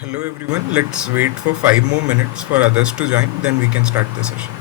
Hello everyone, let's wait for 5 more minutes for others to join, then we can start the session.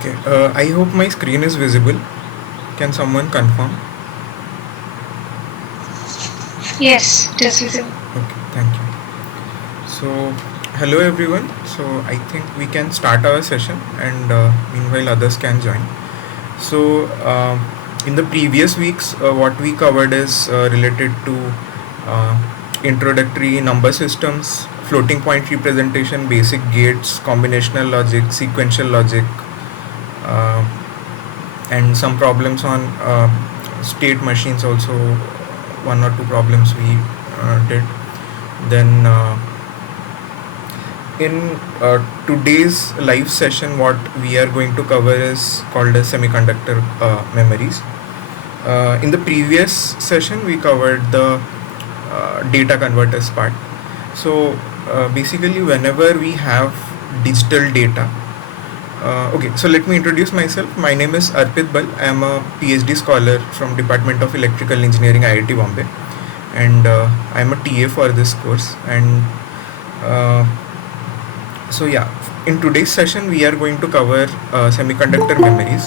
Okay, I hope my screen is visible. Can someone confirm? Yes, it is visible. Okay, thank you. So, hello everyone. So, I think we can start our session and meanwhile others can join. So, in the previous weeks, what we covered is related to uh, introductory number systems, floating point representation, basic gates, combinational logic, sequential logic, uh, and some problems on state machines also. One or two problems we did. Then in today's live session, what we are going to cover is called as semiconductor memories. In the previous session, we covered the data converters part. So basically, whenever we have digital data, okay, so let me introduce myself. My name is Arpit Bal. I am a PhD scholar from Department of Electrical Engineering, IIT Bombay, and I am a TA for this course. And uh, So yeah, in today's session we are going to cover semiconductor memories.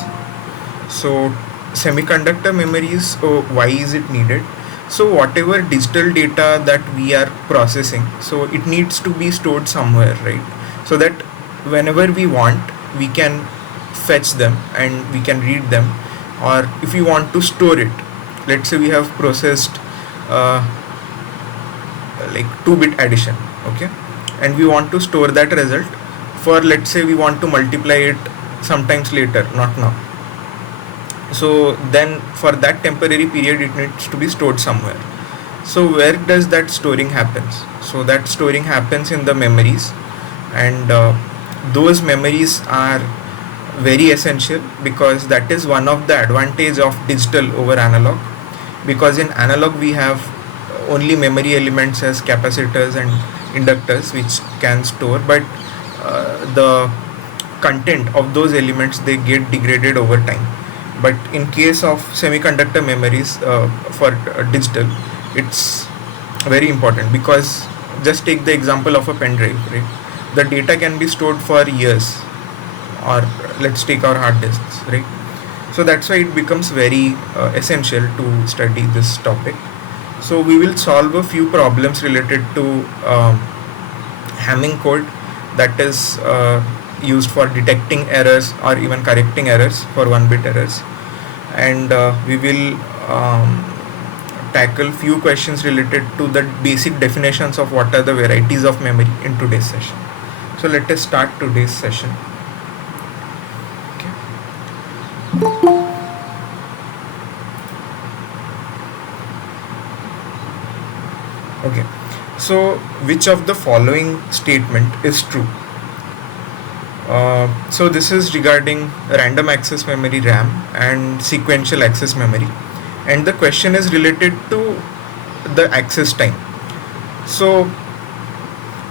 So semiconductor memories, why is it needed? So whatever digital data that we are processing, so it needs to be stored somewhere, right? So that whenever we want, we can fetch them and we can read them. Or if we want to store it, let's say we have processed uh, like 2-bit addition, okay, and we want to store that result for, let's say we want to multiply it sometimes later, not now. So then for that temporary period it needs to be stored somewhere. So where does that storing happens? So that storing happens in the memories, and those memories are very essential because that is one of the advantage of digital over analog. Because in analog we have only memory elements as capacitors and inductors which can store, but the content of those elements, they get degraded over time. But in case of semiconductor memories, for digital, it's very important because just take the example of a pen drive, right? The data can be stored for years, or let's take our hard disks, right? So that's why it becomes very essential to study this topic. So we will solve a few problems related to Hamming code, that is used for detecting errors or even correcting errors for 1-bit errors. And we will tackle few questions related to the basic definitions of what are the varieties of memory in today's session. So let us start today's session. Okay, so which of the following statement is true? So this is regarding random access memory RAM and sequential access memory, and the question is related to the access time. So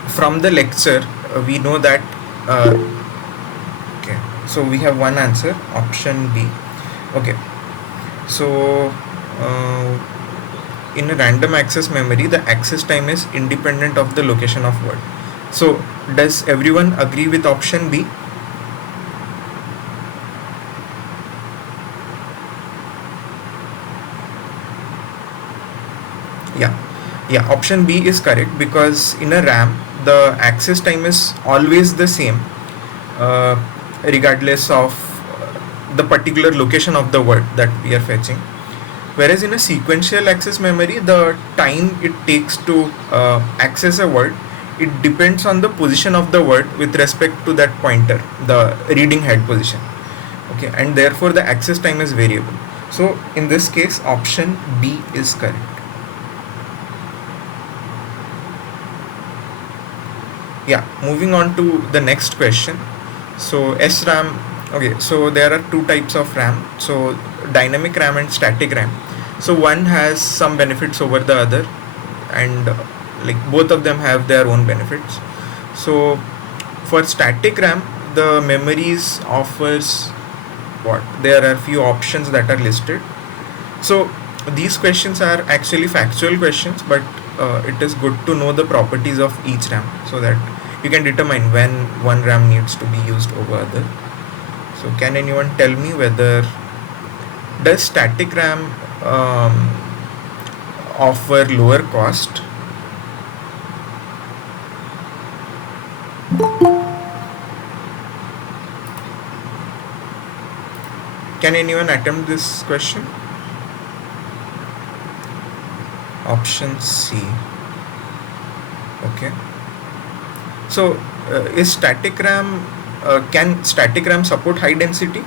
from the lecture we know that okay, so we have one answer, option B. Okay, so in a random access memory the access time is independent of the location of word. So does everyone agree with option B? Yeah, option B is correct because in a RAM the access time is always the same, uh, regardless of the particular location of the word that we are fetching. Whereas in a sequential access memory, the time it takes to access a word, it depends on the position of the word with respect to that pointer, the reading head position. Okay, and therefore the access time is variable. So in this case, option B is correct. Yeah, moving on to the next question. So SRAM, okay, so there are two types of RAM. So dynamic RAM and static RAM. So one has some benefits over the other, and like both of them have their own benefits. So for static RAM, the memories offers what? There are few options that are listed. So these questions are actually factual questions, but it is good to know the properties of each RAM so that you can determine when one RAM needs to be used over other. So can anyone tell me whether does static RAM offer lower cost? Can anyone attempt this question? Option C. Okay. So is static RAM, can static RAM support high density?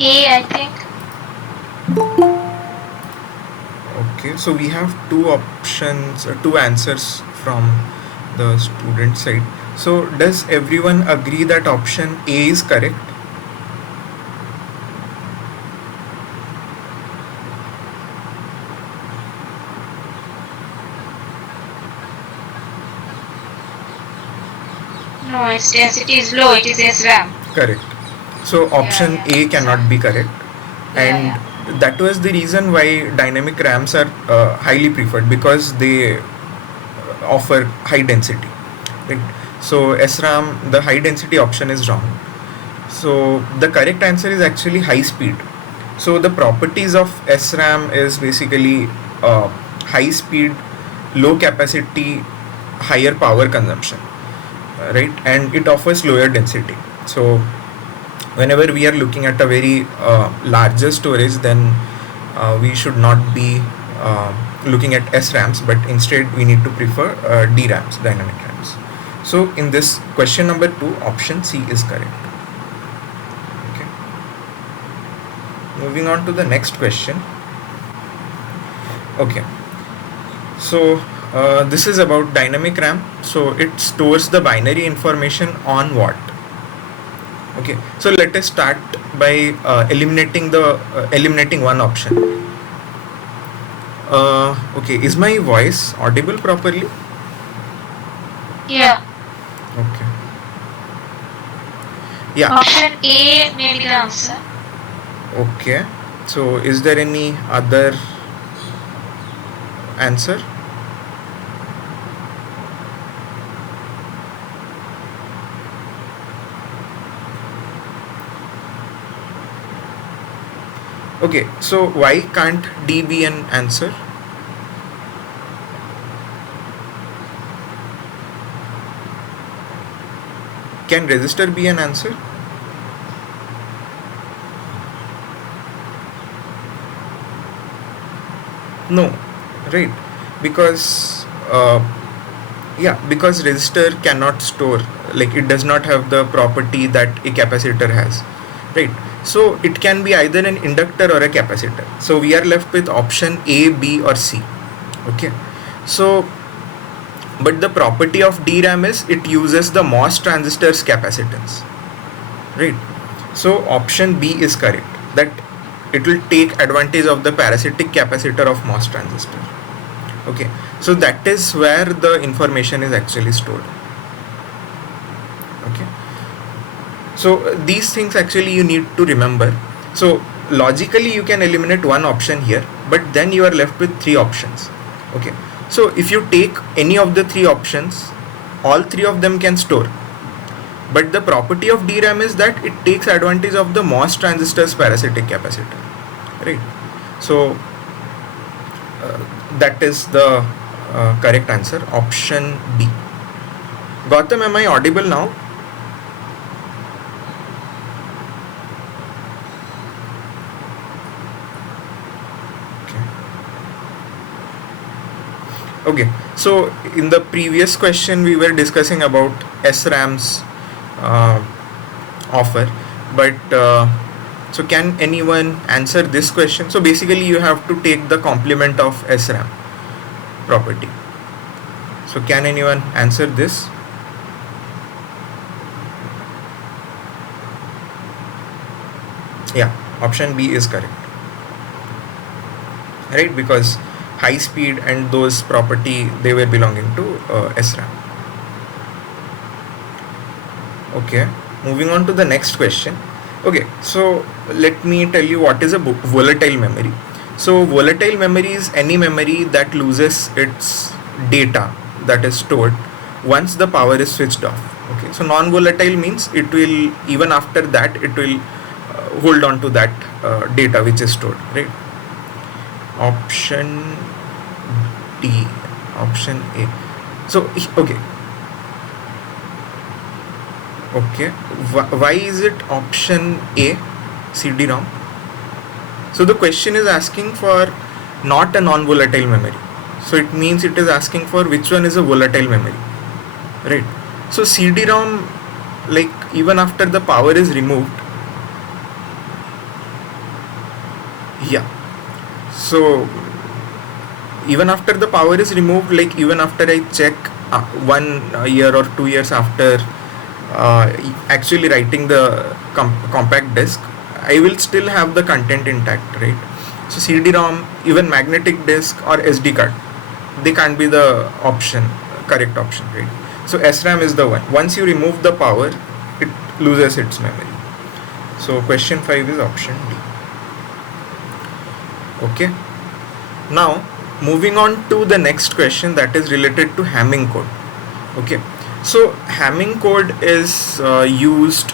A, I think. Okay, so we have two options, two answers from the student side. So does everyone agree that option A is correct? No, its density is low. It is SRAM. Correct. So option Yeah. A cannot be correct. and that was the reason why dynamic RAMs are highly preferred, because they offer high density, right? So SRAM, the high density option is wrong. So the correct answer is actually high speed. So the properties of SRAM is basically high speed, low capacity, higher power consumption, right? And it offers lower density. So whenever we are looking at a very larger storage, then we should not be looking at SRAMs, but instead we need to prefer DRAMs, dynamic RAMs. So in this question number 2, option C is correct. Okay. Moving on to the next question. Okay. So this is about dynamic RAM. So it stores the binary information on what? Okay, so let us start by eliminating one option. Okay, is my voice audible properly? Yeah. Okay. Yeah. Option A may be the answer. Okay. So is there any other answer? Okay, so why can't D be an answer? Can register be an answer? No, right? Because because resistor cannot store, like it does not have the property that a capacitor has, right? So it can be either an inductor or a capacitor. So we are left with option A, B, or C. Okay, so but the property of DRAM is it uses the MOS transistor's capacitance, right? So option B is correct, that it will take advantage of the parasitic capacitor of MOS transistor. Okay, so that is where the information is actually stored. Okay, so these things actually you need to remember. So logically you can eliminate one option here, but then you are left with 3 options. Okay, so if you take any of the 3 options, all 3 of them can store, but the property of DRAM is that it takes advantage of the MOS transistor's parasitic capacitor, right? So that is the correct answer, option B. Gautam, am I audible now? Okay, so in the previous question we were discussing about SRAM's offer, but so can anyone answer this question? So basically you have to take the complement of SRAM property. So can anyone answer this? Yeah, option B is correct, right? Because high speed and those property, they were belonging to SRAM. Okay, moving on to the next question. Okay, so let me tell you what is a volatile memory. So volatile memory is any memory that loses its data that is stored once the power is switched off. Okay, so non-volatile means it will, even after that, it will hold on to that data which is stored, right? Option D, option A. So okay, why is it option A, CD-ROM? So the question is asking for not a non-volatile memory, so it means it is asking for which one is a volatile memory, right? So CD-ROM, like even after the power is removed, yeah, so even after the power is removed, like even after I check 1 year or 2 years after actually writing the compact disc, I will still have the content intact, right? So CD-ROM, even magnetic disc or SD card, they can't be the correct option, right? So SRAM is the one. Once you remove the power, it loses its memory. So question 5 is option D. Okay. Now moving on to the next question, that is related to Hamming code. Okay, so Hamming code is used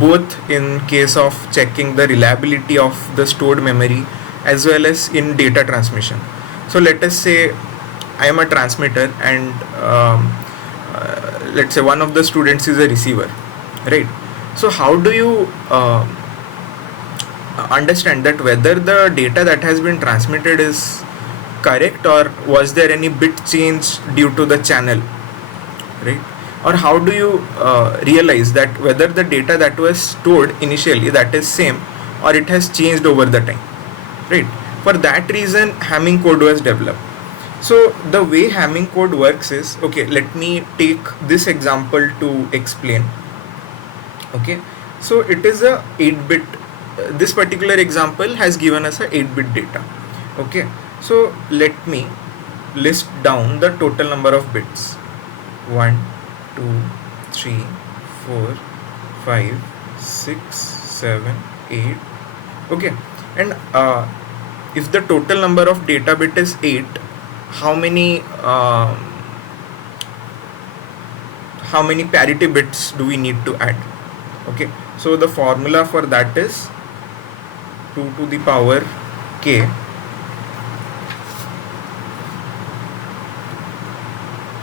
both in case of checking the reliability of the stored memory as well as in data transmission. So let us say I am a transmitter and let's say one of the students is a receiver, right? So how do you understand that whether the data that has been transmitted is correct, or was there any bit change due to the channel, right? Or how do you realize that whether the data that was stored initially, that is same, or it has changed over the time, right? For that reason Hamming code was developed. So the way Hamming code works is, okay, let me take this example to explain. Okay, so it is a 8-bit, this particular example has given us a 8-bit data. Okay, so let me list down the total number of bits: 1 2 3 4 5 6 7 8. Okay, and if the total number of data bit is 8, how many parity bits do we need to add? Okay, so the formula for that is 2 to the power k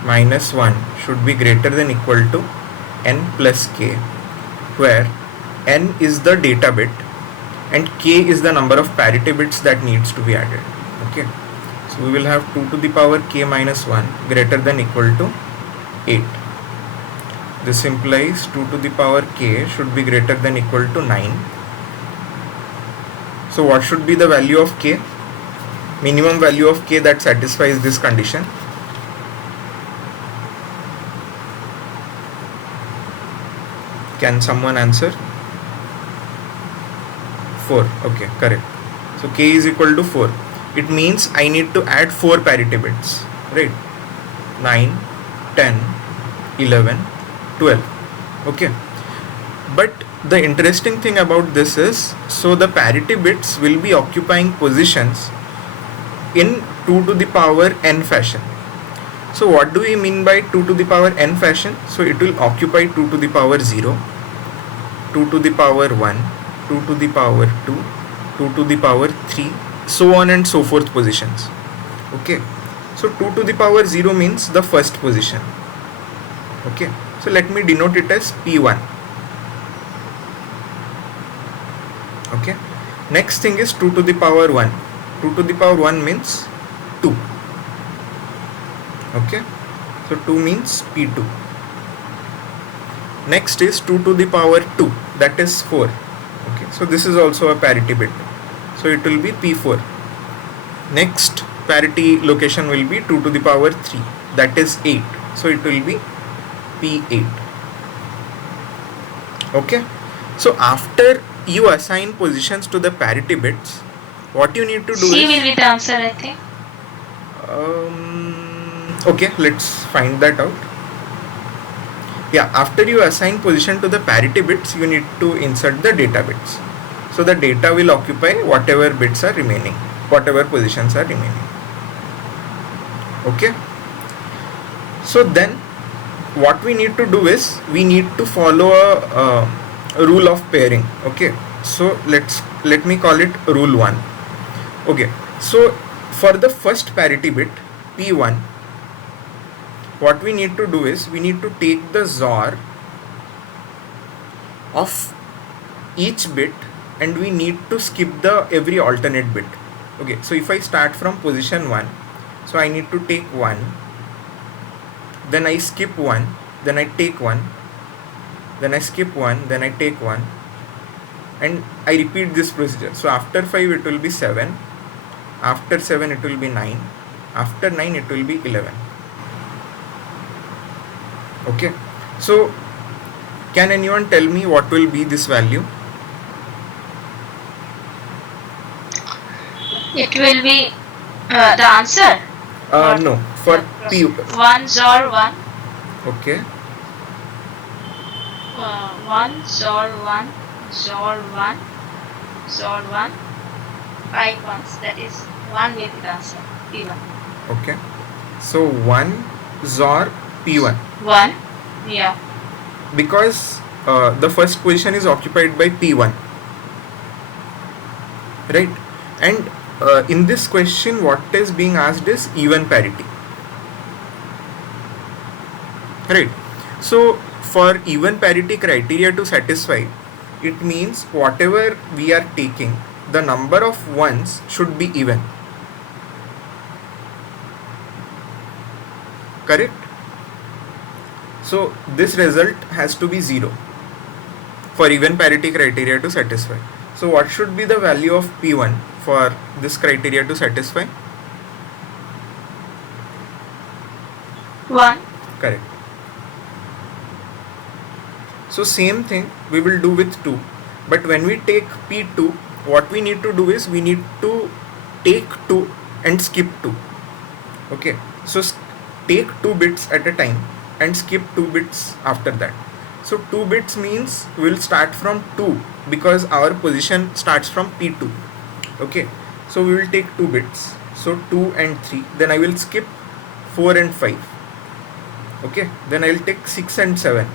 minus 1 should be greater than equal to n plus k, where n is the data bit and k is the number of parity bits that needs to be added. Okay, so we will have 2 to the power k minus 1 greater than equal to 8. This implies 2 to the power k should be greater than equal to 9. So what should be the value of k? Minimum value of k that satisfies this condition. Can someone answer? 4. Okay, correct. So k is equal to 4. It means I need to add 4 parity bits, right? 9, 10, 11, 12. Okay, but the interesting thing about this is, so the parity bits will be occupying positions in 2 to the power n fashion. So what do we mean by 2 to the power n fashion? So it will occupy 2 to the power 0, 2 to the power 1, 2 to the power 2, 2 to the power 3, so on and so forth positions. Okay, so 2 to the power 0 means the first position. Okay, so let me denote it as P1. Okay, next thing is 2 to the power 1. 2 to the power 1 means 2. Okay, so 2 means P2. Next is 2 to the power 2, that is 4. Okay, so this is also a parity bit, so it will be P4. Next parity location will be 2 to the power 3, that is 8, so it will be P8. Okay, so after you assign positions to the parity bits, what you need to do C is, will be the answer, I think. okay, let's find that out. Yeah, after you assign position to the parity bits, you need to insert the data bits. So the data will occupy whatever bits are remaining, whatever positions are remaining. Okay, so then what we need to do is, we need to follow a rule of pairing. Okay, so let me call it rule 1. Okay, so for the first parity bit P1, what we need to do is, we need to take the XOR of each bit and we need to skip the every alternate bit. Okay, so if I start from position 1, so I need to take 1, then I skip 1, then I take 1, then I skip 1, then I take 1, and I repeat this procedure. So after 5 it will be 7, after 7 it will be 9, after 9 it will be 11. Okay, so can anyone tell me what will be this value? It will be the answer. No, for P. 1 XOR 1. Okay. 1 XOR 1 XOR 1 XOR 1 5 ones, that is 1 will be the answer. P1. Okay. So 1 XOR P1. 1. Yeah. Because the first position is occupied by P1. Right? And in this question, what is being asked is even parity. Right? So for even parity criteria to satisfy, it means whatever we are taking, the number of ones should be even. Correct? So this result has to be 0 for even parity criteria to satisfy. So what should be the value of P1 for this criteria to satisfy? 1. Correct. So same thing we will do with 2. But when we take P2, what we need to do is we need to take 2 and skip 2. Okay. So take 2 bits at a time and skip 2 bits after that. So 2 bits means we'll start from 2 because our position starts from P2. Okay. So we will take 2 bits. So 2 and 3. Then I will skip 4 and 5. Okay. Then I will take 6 and 7.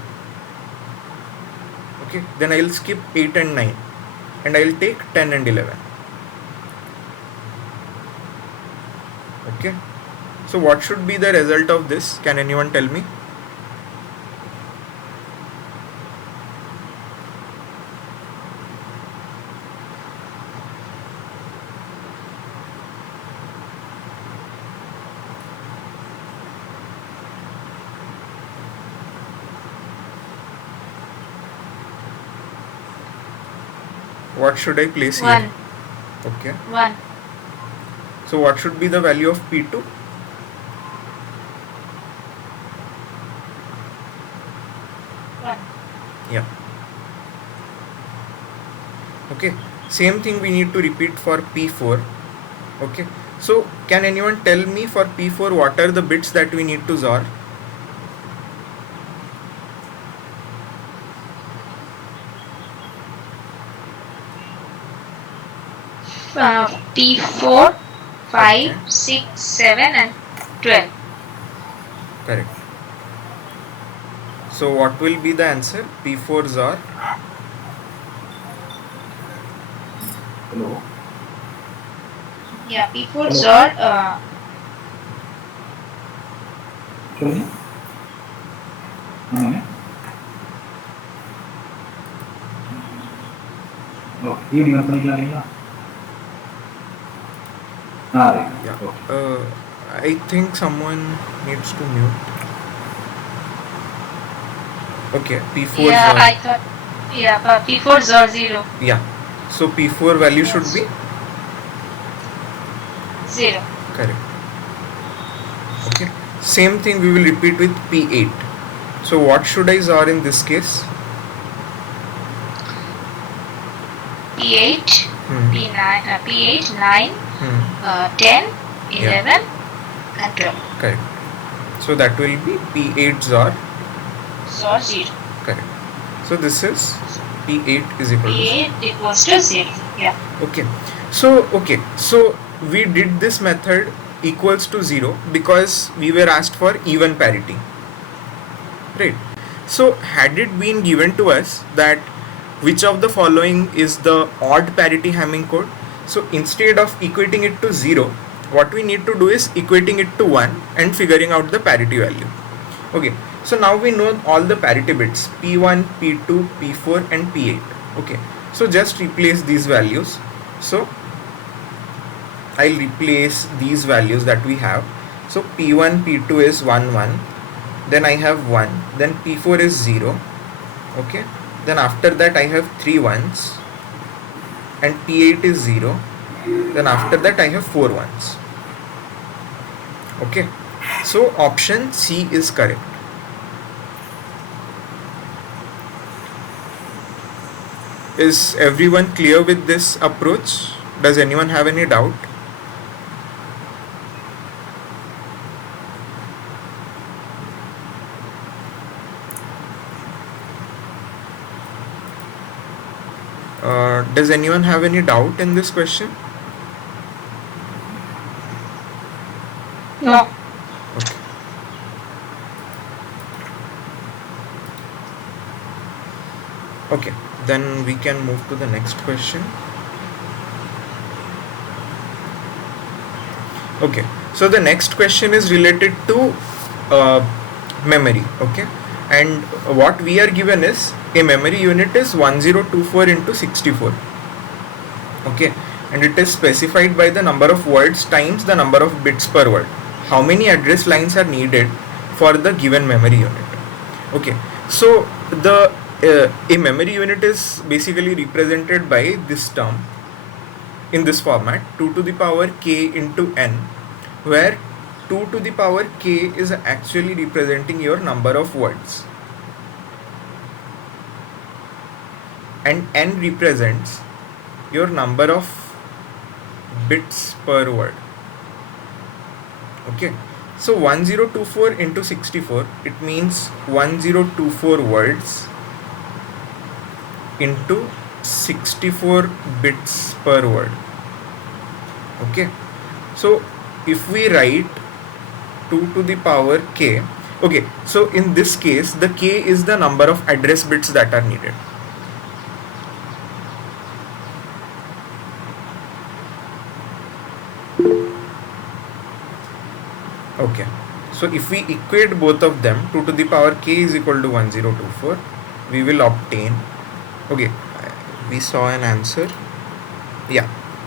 Okay. Then I will skip 8 and 9. And I will take 10 and 11. Okay. So what should be the result of this? Can anyone tell me? What should I place 1. here? Okay. 1. So what should be the value of P2? 1. Yeah. Okay. Same thing we need to repeat for P4. Okay. So can anyone tell me for P4 what are the bits that we need to XOR? P4, 5, Okay. 6, 7 and 12. Correct. So what will be the answer? P4 XOR? Hello. Yeah, P4 XOR Sorry? ये नहीं अपने क्या रहेगा? Yeah. I think someone needs to mute. Okay. P4 yeah, XOR. I thought, yeah, but P4 XOR 0. Yeah. So P4 value should be 0. correct. Okay. Same thing we will repeat with P8. So what should I XOR in this case? P8, P9, P8, 9, Hmm. 10, Yeah. 11 and 12. Correct. So that will be P8 XOR. XOR 0. Correct. So this is P8 is equal to 0. P8 equals to 0. Yeah. Okay. So we did this method equals to 0 because we were asked for even parity. Right. So had it been given to us that which of the following is the odd parity Hamming code, so instead of equating it to 0, what we need to do is equating it to 1 and figuring out the parity value. Okay. So now we know all the parity bits P1, P2, P4 and P8. Okay. So just replace these values. So I'll replace these values that we have. So P1, P2 is 1, 1. Then I have 1. Then P4 is 0. Okay. Then after that I have 3 ones. And P8 is 0. Then after that I have 4 ones. Okay. So option C is correct. Is everyone clear with this approach? Does anyone have any doubt? Does anyone have any doubt in this question? No. Okay. Okay, then we can move to the next question. Okay, so the next question is related to uh, memory. Okay, and what we are given is a memory unit is 1024 into 64. Okay, and it is specified by the number of words times the number of bits per word. How many address lines are needed for the given memory unit? Okay, so the a memory unit is basically represented by this term in this format, 2 to the power k into n, where 2 to the power k is actually representing your number of words and n represents your number of bits per word. Okay, so 1024 into 64, it means 1024 words into 64 bits per word. Okay, so if we write 2 to the power k, okay, so in this case the k is the number of address bits that are needed. Okay, so if we equate both of them, 2 to the power k is equal to 1024, we will obtain, okay, we saw an answer, yeah,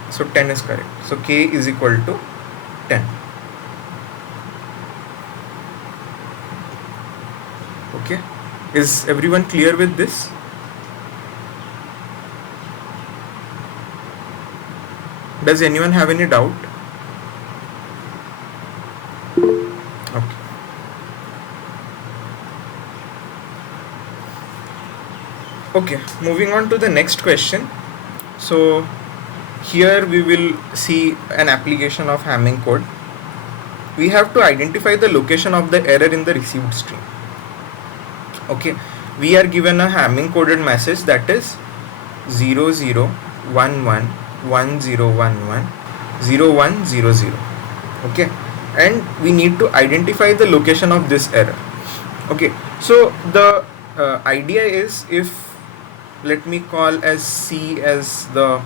so 10 is correct, so k is equal to 10. Okay, is everyone clear with this? Does anyone have any doubt? Okay. Okay, moving on to the next question. So here we will see an application of Hamming code. We have to identify the location of the error in the received stream. Okay, we are given a Hamming coded message that is 001110110100. Okay, and we need to identify the location of this error. Okay, so the idea is, if let me call as C as the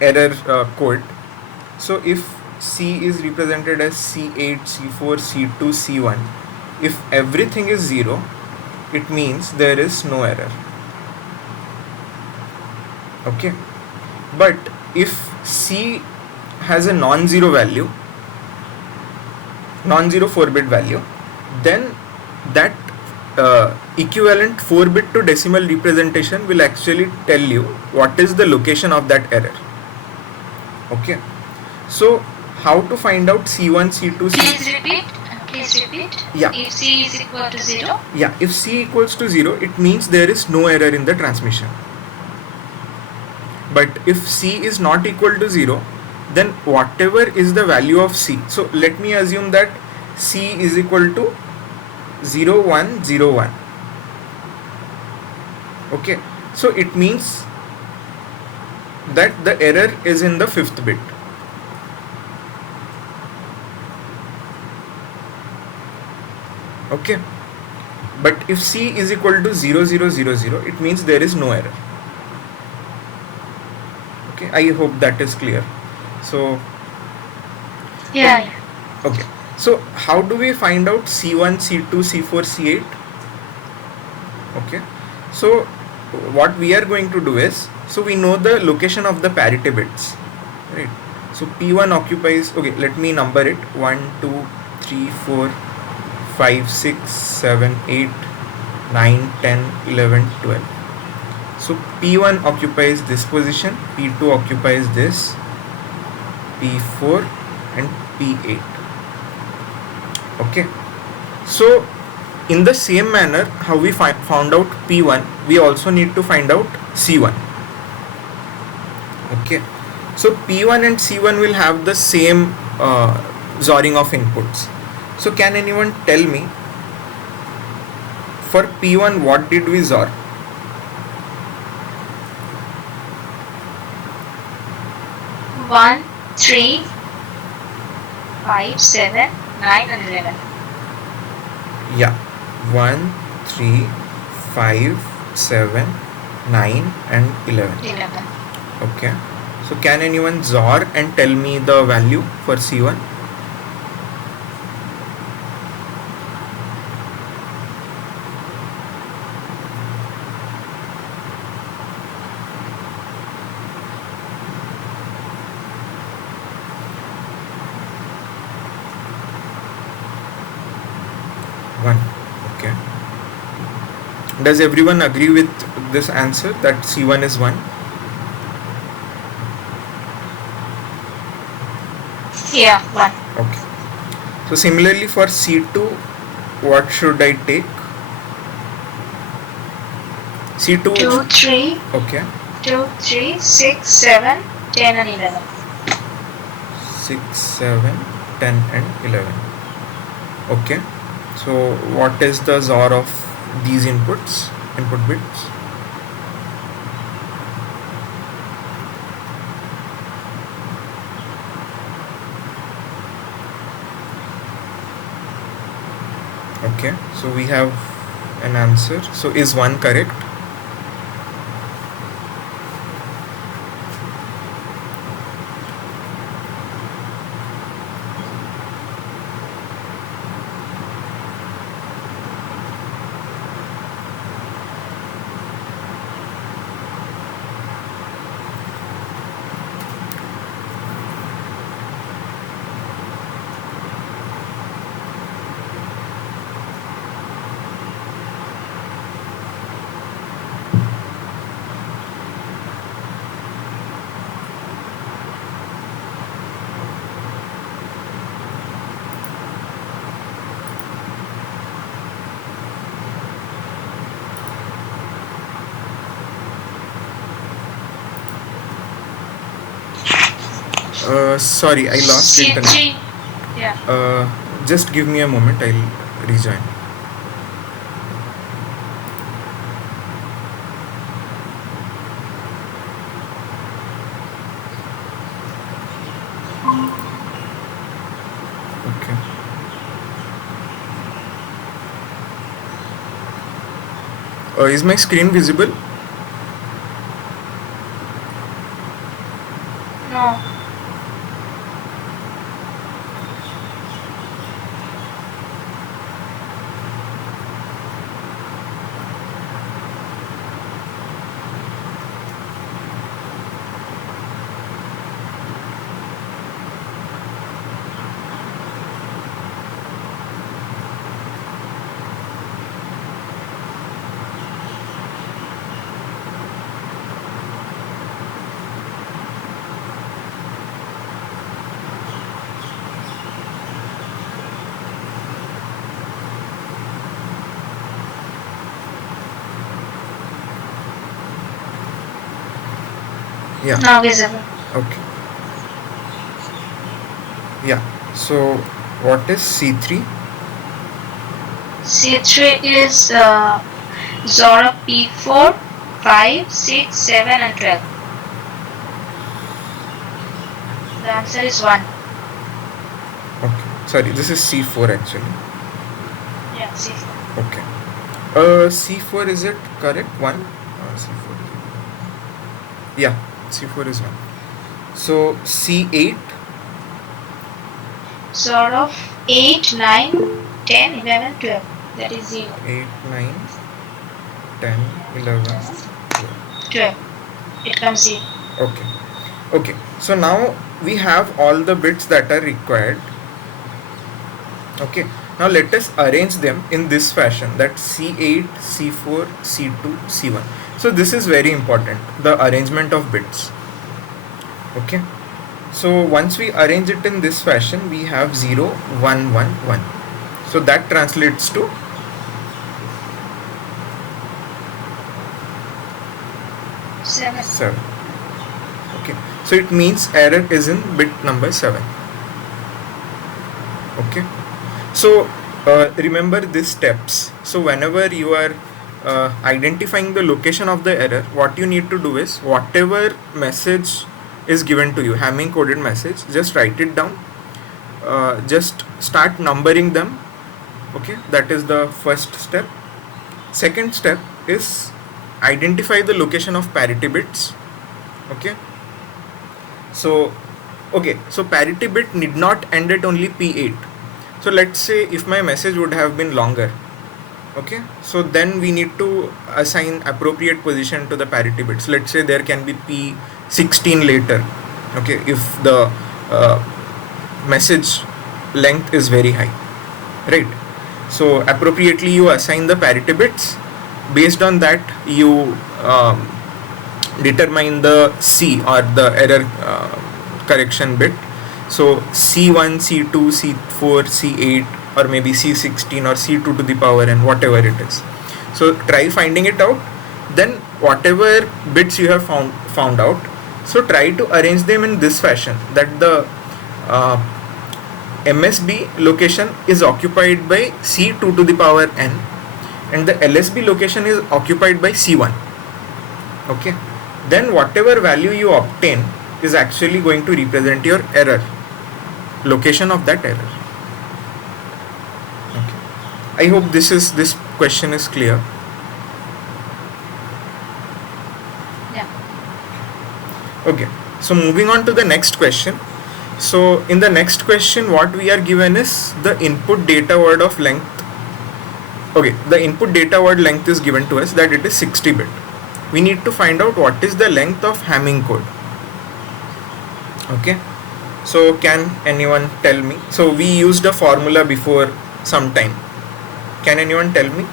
error code. So if C is represented as C8, C4, C2, C1, if everything is 0, it means there is no error. Okay, but if C has a non-zero value, non-zero 4-bit value, then that equivalent 4-bit to decimal representation will actually tell you what is the location of that error. Okay, so how to find out C1, C2, Please repeat. Yeah. If C is equal to 0? Yeah, if C equals to 0, it means there is no error in the transmission. But if C is not equal to 0, then whatever is the value of C, so let me assume that C is equal to 0101. Okay, so it means that the error is in the 5th bit. Okay, but if C is equal to 0000, it means there is no error. Okay, I hope that is clear. So Yeah. okay, so how do we find out C1, C2, C4, C8? Okay, so what we are going to do is, so we know the location of the parity bits, right? So P1 occupies, okay, let me number it, 1, 2, 3, 4, 5, 6, 7, 8, 9, 10, 11, 12. So P1 occupies this position, P2 occupies this, P4 and P8. Okay, so in the same manner how we found out P1, we also need to find out C1. Okay, so P1 and C1 will have the same zoring of inputs. So can anyone tell me, for P1 what did we zor? One, 3, 5, 7, 9 and 11. Yeah, 1, 3, 5, 7, 9 and 11. 11. Okay, so can anyone XOR and tell me the value for C1? One. Okay. Does everyone agree with this answer that C1 is 1? Yeah, 1. Okay. So similarly for C2, what should I take? C2. 2, 3, Okay. 2, 3, 6, 7, 10 and 11. 6, 7, 10 and 11. Okay. So what is the XOR of these input bits? Okay, so we have an answer. So is 1 correct? Sorry, I lost internet. C3. Yeah. Just give me a moment, I'll rejoin. Okay. Is my screen visible? No. Yeah. Now visible. Okay. Yeah. So what is C3? C3 is XOR of P4, 5, 6, 7 and 12. The answer is 1. Okay. Sorry, this is C4 actually. Yeah, C4. Okay. C4, is it correct? 1? C4. Yeah, C4 is 1. So C8? XOR of 8, 9, 10, 11, 12. That is 0. 8, 9, 10, 11, 12. 12. It comes 0. Okay. Okay. So now we have all the bits that are required. Okay. Now let us arrange them in this fashion, that C8, C4, C2, C1. So this is very important, the arrangement of bits. Okay. So once we arrange it in this fashion, we have 0, 1, 1, 1. So that translates to 7. Okay. So it means error is in bit number 7. Okay. So remember these steps. So whenever you are identifying the location of the error, what you need to do is, whatever message is given to you, Hamming coded message, just write it down. just start numbering them. Okay, that is the first step. Second step is identify the location of parity bits. Okay, so parity bit need not end at only P8. So let's say if my message would have been longer, okay, so then we need to assign appropriate position to the parity bits. Let's say there can be P16 later, okay, if the message length is very high, right? So appropriately you assign the parity bits. Based on that you determine the C or the error correction bit. So C1, C2, C4, C8, or maybe C16 or C2 to the power n, whatever it is. So try finding it out. Then whatever bits you have found out, so try to arrange them in this fashion that the MSB location is occupied by C2 to the power n and the LSB location is occupied by C1. Okay, then whatever value you obtain is actually going to represent your error, location of that error. Okay, I hope this question is clear. Yeah. Okay, so moving on to the next question. So in the next question what we are given is the input data word of length. Okay, the input data word length is given to us that it is 60 bit. We need to find out what is the length of Hamming code. Okay, so can anyone tell me? So we used a formula before some time. Can anyone tell me?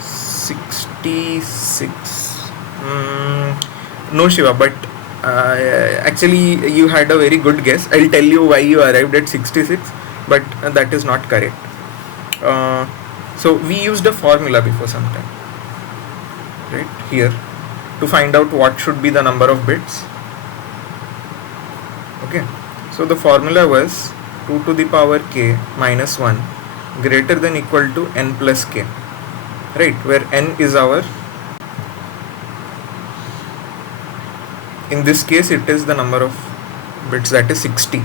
66. No, Shiva, but actually you had a very good guess. I'll tell you why you arrived at 66, but that is not correct. So we used a formula before some time, right here, to find out what should be the number of bits. Okay, so the formula was 2 to the power k minus 1 greater than equal to n plus k, right, where n is our, in this case it is the number of bits, that is 60.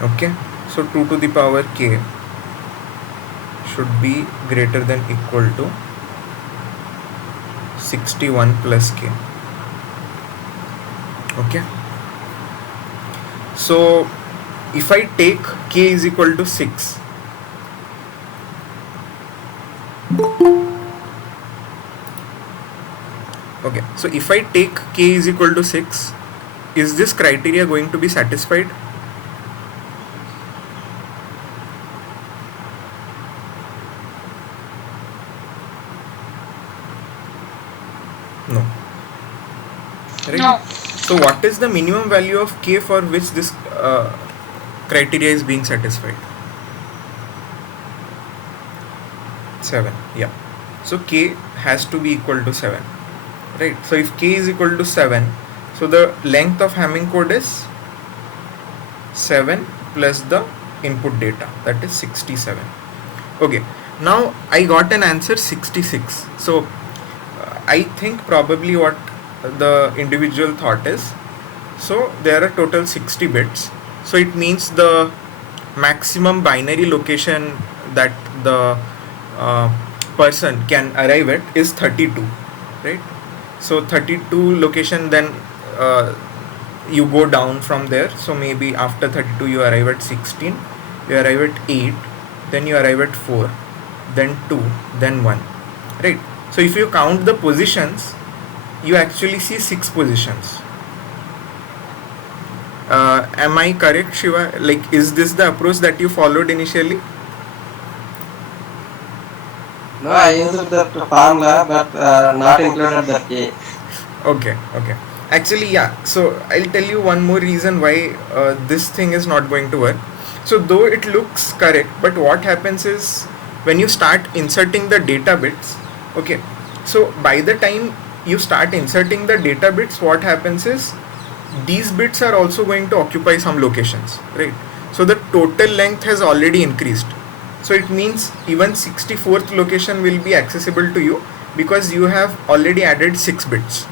Okay, so 2 to the power k should be greater than equal to 61 plus k. Okay, so if I take k is equal to 6, okay, so if I take k is equal to 6, is this criteria going to be satisfied? No, right? No. So what is the minimum value of k for which this criteria is being satisfied? 7. Yeah, so k has to be equal to 7, right? So if k is equal to 7, so the length of Hamming code is 7 plus the input data, that is 67. Okay, now I got an answer 66. So I think probably what the individual thought is, so there are total 60 bits, so it means the maximum binary location that the person can arrive at is 32, right? So 32 location, then you go down from there. So maybe after 32 you arrive at 16, you arrive at 8, then you arrive at 4, then 2, then 1, right? So if you count the positions, you actually see 6 positions. Am I correct, Shiva? Like, is this the approach that you followed initially? No, I used that formula, but not included that k. Okay. Actually, yeah. So I'll tell you one more reason why this thing is not going to work. So though it looks correct, but what happens is when you start inserting the data bits, okay, so by the time you start inserting the data bits, what happens is these bits are also going to occupy some locations, right? So the total length has already increased. So it means even 64th location will be accessible to you because you have already added 6 bits.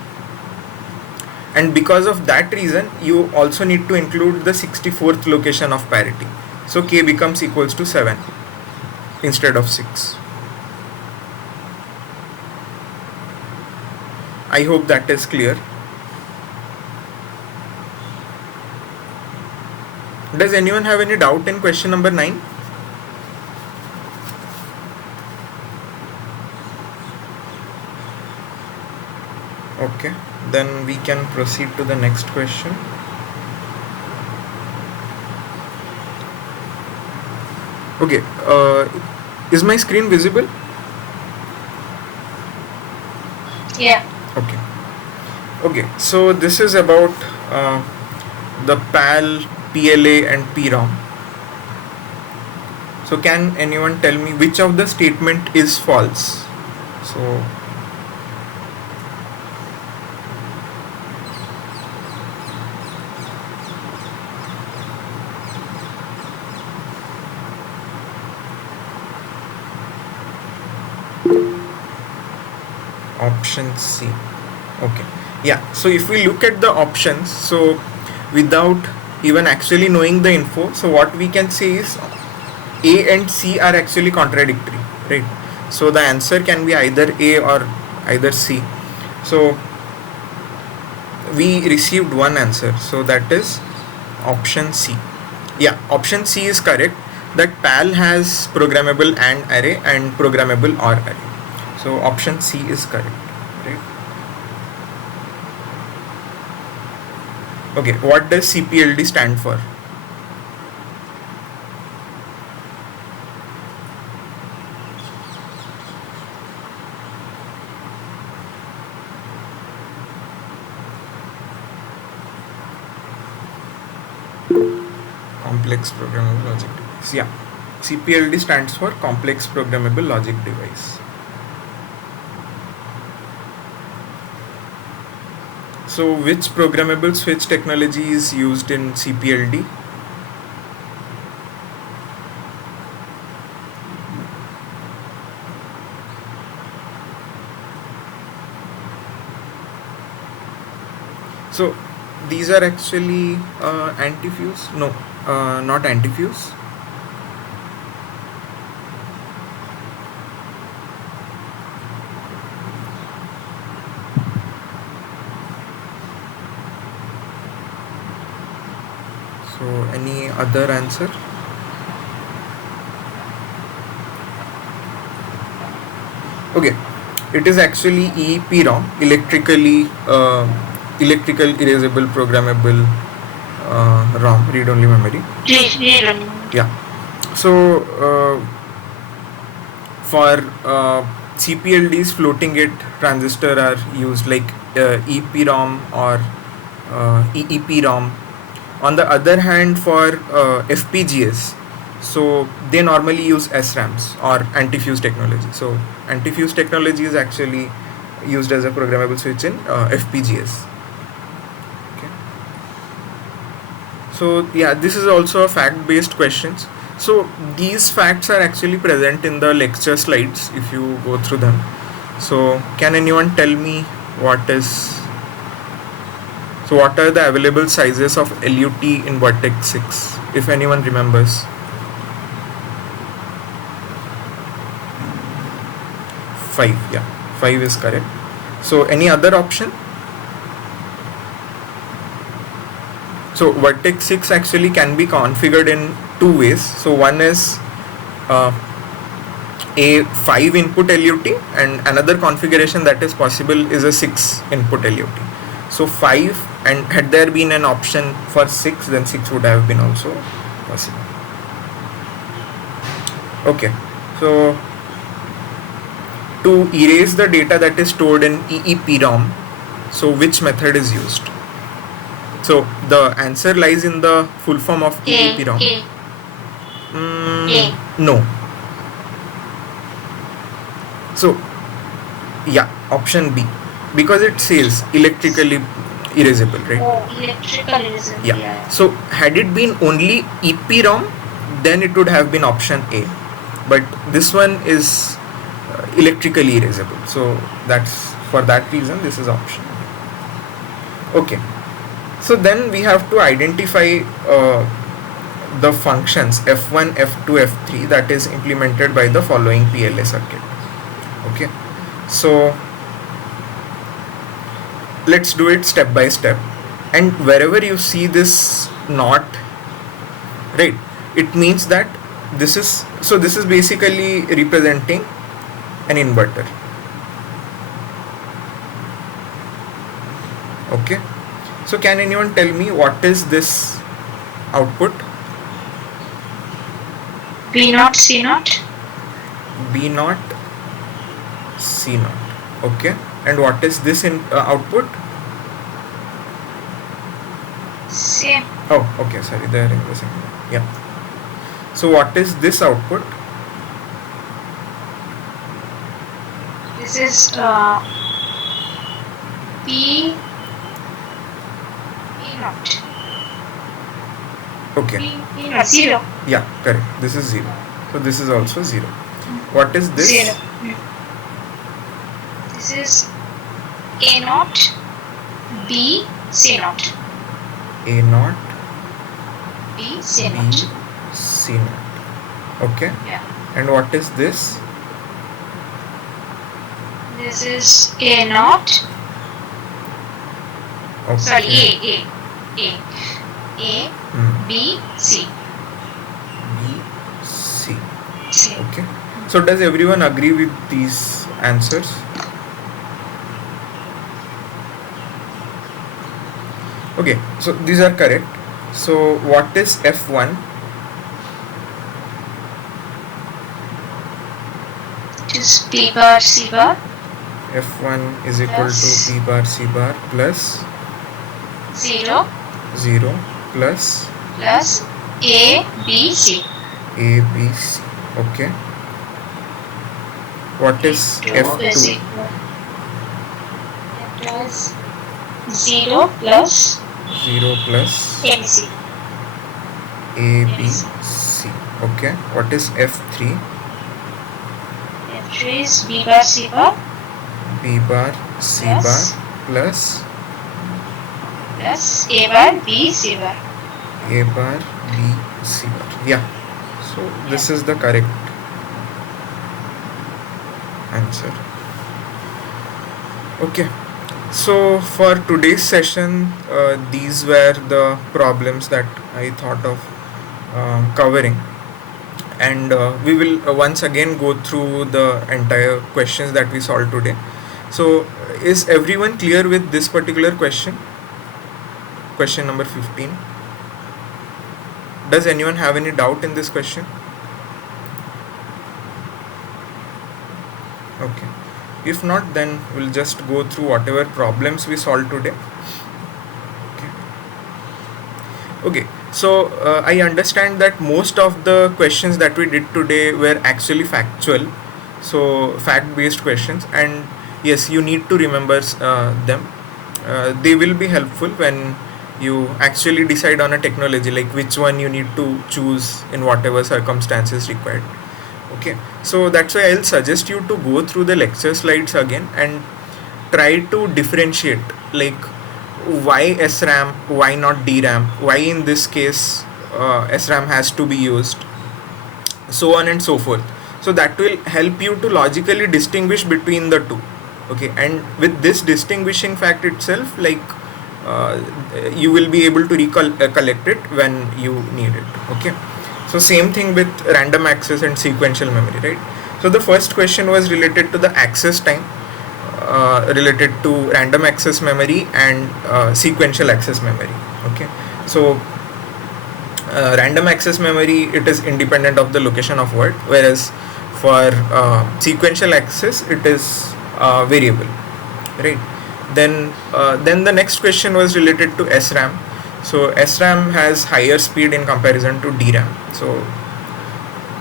and because of that reason you also need to include the 64th location of parity. So k becomes equals to 7 instead of 6. I hope that is clear. Does anyone have any doubt in question number 9? Okay, then we can proceed to the next question. Okay, is my screen visible? Yeah. Okay. Okay, so this is about the PAL, PLA and PROM. So can anyone tell me which of the statement is false? So option C. Okay, yeah, so if we look at the options, so without even actually knowing the info, so what we can say is A and C are actually contradictory, right? So the answer can be either A or either C. So we received one answer, so that is option C. Yeah, option C is correct, that PAL has programmable AND array and programmable OR array. So option C is correct, right? Okay, what does CPLD stand for? Complex programmable logic device. Yeah, CPLD stands for complex programmable logic device. So which programmable switch technology is used in CPLD? So these are actually antifuse? No, not antifuse. So any other answer? Okay, it is actually EEPROM, electrical erasable programmable ROM, read only memory. Yeah. So for CPLDs, floating gate transistor are used like EEPROM or EEPROM. On the other hand, for FPGAs, so they normally use SRAMs or antifuse technology. So antifuse technology is actually used as a programmable switch in FPGAs. Okay. So yeah, this is also a fact-based questions. So these facts are actually present in the lecture slides if you go through them. So can anyone tell me what are the available sizes of LUT in vertex 6, if anyone remembers? 5, yeah, 5 is correct. So any other option? So vertex 6 actually can be configured in two ways. So one is a 5 input LUT, and another configuration that is possible is a 6 input LUT. So 5, and had there been an option for 6, then 6 would have been also possible. Okay, so to erase the data that is stored in EEPROM, so which method is used? So the answer lies in the full form of EEPROM. No. So yeah, option B, because it says electrically erasable, right? Oh, electrical erasable. Yeah. So had it been only EEPROM, then it would have been option A. But this one is electrically erasable. So that's for that reason this is option A. Okay, so then we have to identify the functions f1, f2, f3 that is implemented by the following PLA circuit. Okay, so let's do it step by step, and wherever you see this not, right, it means that this is basically representing an inverter. Okay, so can anyone tell me what is this output? B0, C0. B0, C0. Okay, and what is this in output? Same. Oh, okay, sorry, they are in the same. Yeah. So what is this output? This is B0. Okay. B0, 0. Yeah, correct. This is 0. So this is also 0. What is this? 0. This is A0, B, C0. A0, B, B, C0. C0. Okay. Yeah. And what is this? This is A0. Okay. Sorry, A, B, C. B, C. C. Okay. So does everyone agree with these answers? Okay, so these are correct. So what is F1? It is B bar, C bar. F1 is equal Plus. to B bar C bar plus 0 0 plus plus A, B, C. A, B, C. Okay. What is F2? It is 0 plus 0 plus A, B, C. A, B, C. Okay. What is F3? F3 is B bar, C bar. B bar C Plus. bar plus Plus A bar, B, C bar. A bar B C bar. Yeah. So this is the correct answer. Okay. So for today's session, these were the problems that I thought of covering, and we will once again go through the entire questions that we solved today. So is everyone clear with this particular question? Question number 15. Does anyone have any doubt in this question? Okay. If not, then we'll just go through whatever problems we solved today. Okay. So I understand that most of the questions that we did today were actually factual, so fact-based questions, and yes, you need to remember them. They will be helpful when you actually decide on a technology, like which one you need to choose in whatever circumstances required. Okay, so that's why I'll suggest you to go through the lecture slides again and try to differentiate, like why SRAM, why not DRAM, why in this case SRAM has to be used, so on and so forth. So that will help you to logically distinguish between the two. Okay, and with this distinguishing fact itself, like you will be able to collect it when you need it. Okay, so same thing with random access and sequential memory, right? So the first question was related to the access time, related to random access memory and sequential access memory. Okay, so random access memory, it is independent of the location of word, whereas for sequential access it is variable, right? Then the next question was related to SRAM. So SRAM has higher speed in comparison to DRAM, so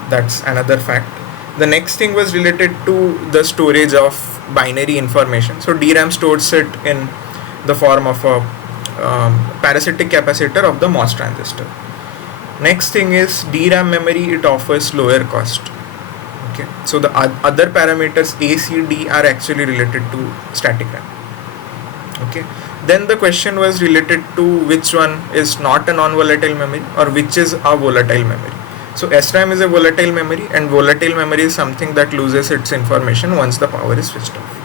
that's another fact. The next thing was related to the storage of binary information. So DRAM stores it in the form of a parasitic capacitor of the MOS transistor. Next thing is DRAM memory, it offers lower cost. Okay, so the other parameters A, C, D are actually related to static RAM. Okay, Then the question was related to which one is not a non-volatile memory or which is a volatile memory. So SRAM is a volatile memory, and volatile memory is something that loses its information once the power is switched off.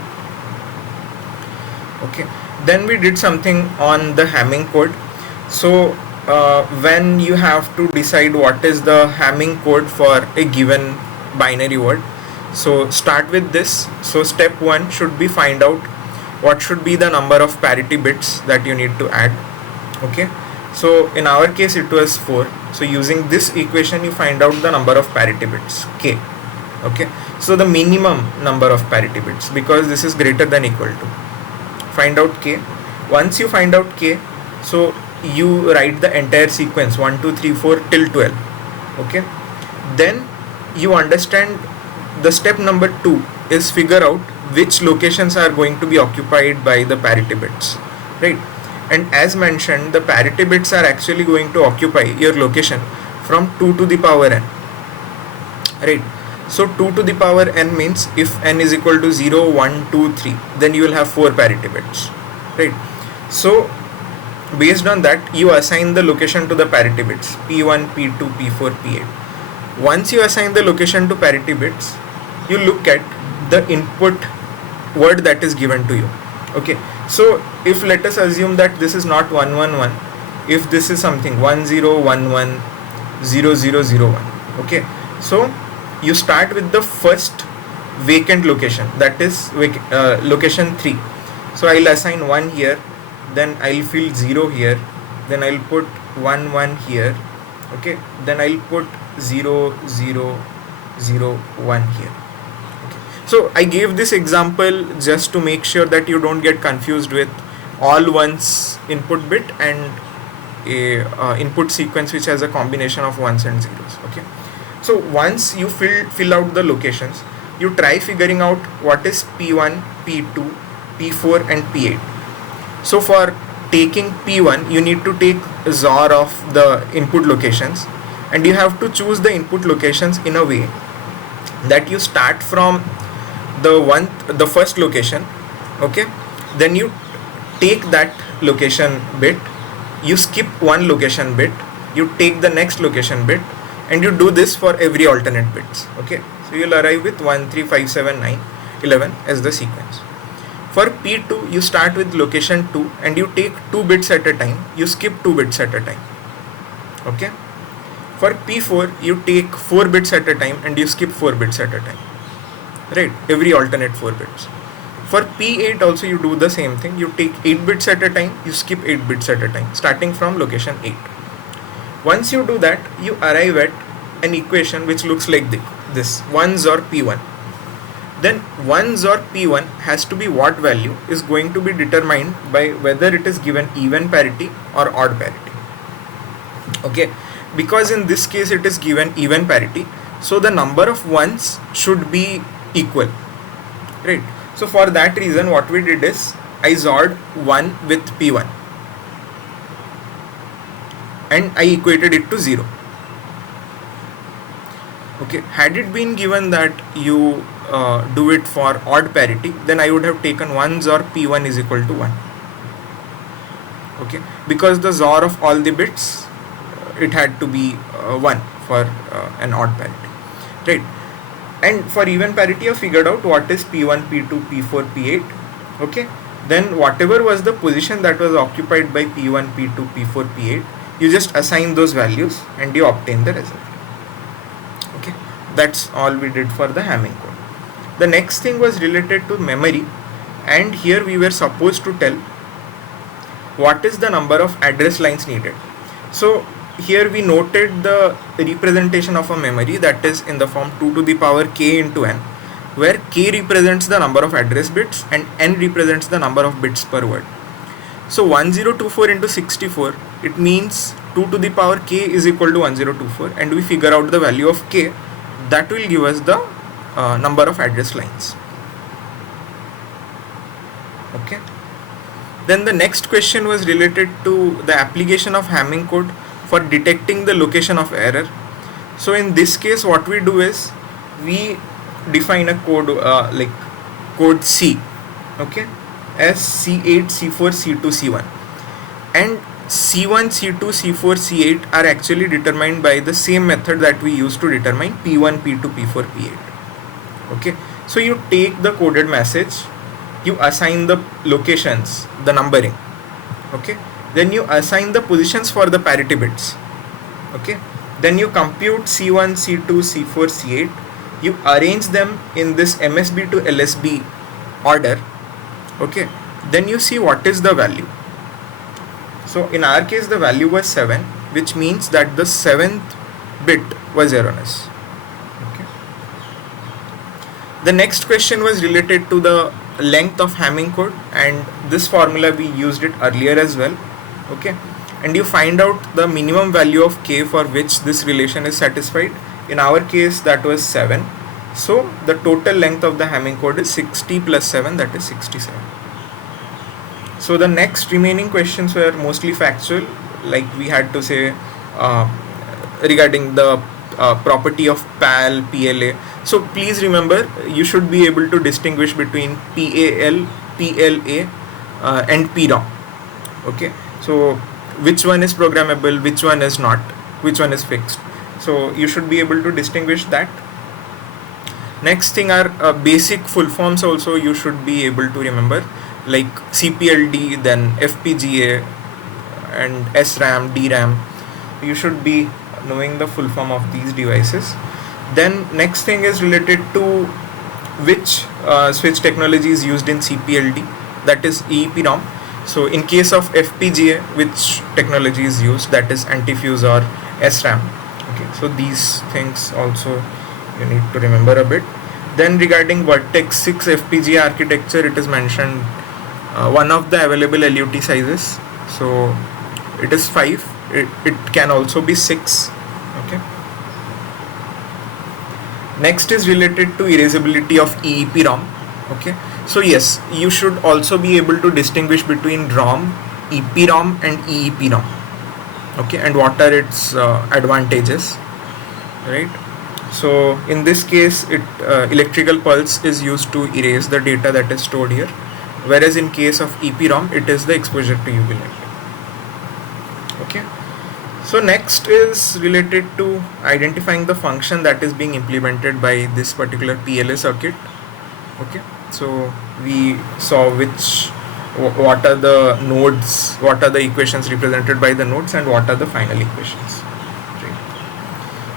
Okay. Then we did something on the Hamming code. So when you have to decide what is the Hamming code for a given binary word, so start with this. So step 1 should be find out what should be the number of parity bits that you need to add. Okay, so in our case it was 4. So using this equation you find out the number of parity bits, k. Okay, so the minimum number of parity bits, because this is greater than equal to, find out k. Once you find out k, so you write the entire sequence 1 2 3 4 till 12. Okay, then you understand the step number 2 is figure out which locations are going to be occupied by the parity bits, right? And as mentioned, the parity bits are actually going to occupy your location from 2 to the power n, right? So 2 to the power n means if n is equal to 0 1 2 3, then you will have 4 parity bits, right? So based on that you assign the location to the parity bits p1 p2 p4 p8. Once you assign the location to parity bits, you look at the input word that is given to you. Okay, so if let us assume that this is not 111, if this is something 1011 0001, okay, so you start with the first vacant location, that is location 3. So I'll assign 1 here, then I'll fill 0 here, then I'll put 1 1 here, okay, then I'll put 0 0 0 1 here. So I gave this example just to make sure that you don't get confused with all ones input bit and a input sequence which has a combination of ones and zeros. Okay, so once you fill out the locations, you try figuring out what is P1, P2, P4 and P8. So for taking P1, you need to take XOR of the input locations, and you have to choose the input locations in a way that you start from the first location, okay, then you take that location bit, you skip one location bit, you take the next location bit, and you do this for every alternate bits. Okay, so you'll arrive with 1 3 5 7 9 11 as the sequence. For P2 you start with location 2 and you take 2 bits at a time, you skip 2 bits at a time. Okay, for P4 you take 4 bits at a time and you skip 4 bits at a time, right, every alternate 4 bits. For P8 also you do the same thing, you take 8 bits at a time, you skip 8 bits at a time, starting from location 8. Once you do that, you arrive at an equation which looks like this 1 XOR P1. Then 1 XOR P1 has to be what value is going to be determined by whether it is given even parity or odd parity. Okay, because in this case it is given even parity, so the number of ones should be equal, right? So for that reason what we did is I XORed 1 with P1 and I equated it to 0. Okay, had it been given that you do it for odd parity, then I would have taken 1 XOR P1 is equal to 1. Okay, because the XOR of all the bits it had to be 1 for an odd parity, right? And for even parity I figured out what is P1, P2, P4, P8. Okay, then whatever was the position that was occupied by P1, P2, P4, P8, you just assign those values and you obtain the result. Okay, that's all we did for the Hamming code. The next thing was related to memory, and here we were supposed to tell what is the number of address lines needed. So here we noted the representation of a memory that is in the form 2 to the power k into n, where k represents the number of address bits and n represents the number of bits per word. So 1024 into 64, it means 2 to the power k is equal to 1024, and we figure out the value of k, that will give us the number of address lines. Okay, then the next question was related to the application of Hamming code for detecting the location of error. So in this case what we do is we define a code like code C. Okay, as C8, C4, C2, C1. And C1, C2, C4, C8 are actually determined by the same method that we use to determine P1, P2, P4, P8. Okay, so you take the coded message, you assign the locations, the numbering. Okay, then you assign the positions for the parity bits. Okay, then you compute C1, C2, C4, C8, you arrange them in this MSB to LSB order. Okay, then you see what is the value. So in our case the value was 7, which means that the 7th bit was erroneous. Okay. The next question was related to the length of Hamming code, and this formula we used it earlier as well. Okay, and you find out the minimum value of k for which this relation is satisfied. In our case that was 7. So the total length of the Hamming code is 60 plus 7, that is 67. So the next remaining questions were mostly factual, like we had to say regarding the property of PAL, PLA. So please remember, you should be able to distinguish between PAL, PLA and PROM. Okay, so which one is programmable, which one is not, which one is fixed. So you should be able to distinguish that. Next thing are basic full forms also you should be able to remember, like CPLD, then FPGA and SRAM, DRAM. You should be knowing the full form of these devices. Then next thing is related to which switch technology is used in CPLD, that is EEPROM. So in case of FPGA, which technology is used, that is antifuse or SRAM. Okay, so these things also you need to remember a bit. Then regarding Vertex 6 FPGA architecture, it is mentioned one of the available LUT sizes. So it is 5. It can also be 6. Okay. Next is related to erasability of EEPROM. Okay. So yes, you should also be able to distinguish between ROM, EPROM and EEPROM. Okay, and what are its advantages, right? So in this case, electrical pulse is used to erase the data that is stored here, whereas in case of EPROM, it is the exposure to UV light. Okay. So next is related to identifying the function that is being implemented by this particular PLA circuit. Okay. So we saw what are the nodes, what are the equations represented by the nodes, and what are the final equations.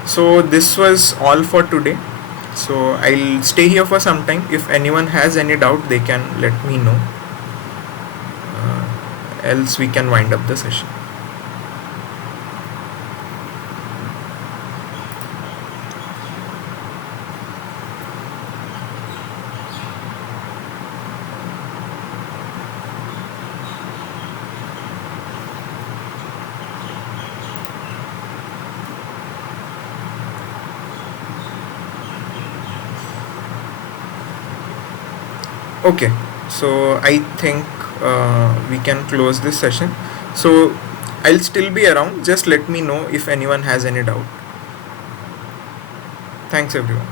So this was all for today. So I'll stay here for some time. If anyone has any doubt, they can let me know. Else we can wind up the session. Okay, so I think we can close this session. So I'll still be around. Just let me know if anyone has any doubt. Thanks everyone.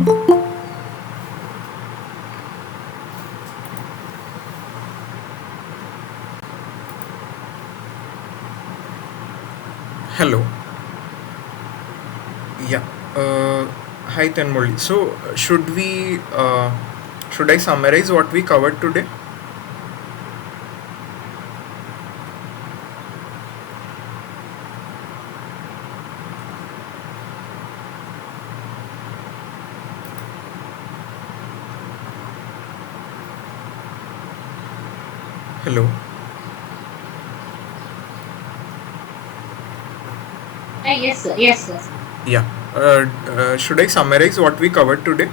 Hello. Yeah. Hi Tanmoli. So should I summarize what we covered today? Hello. Yes, sir. Yes, sir. Yeah. Should I summarize what we covered today?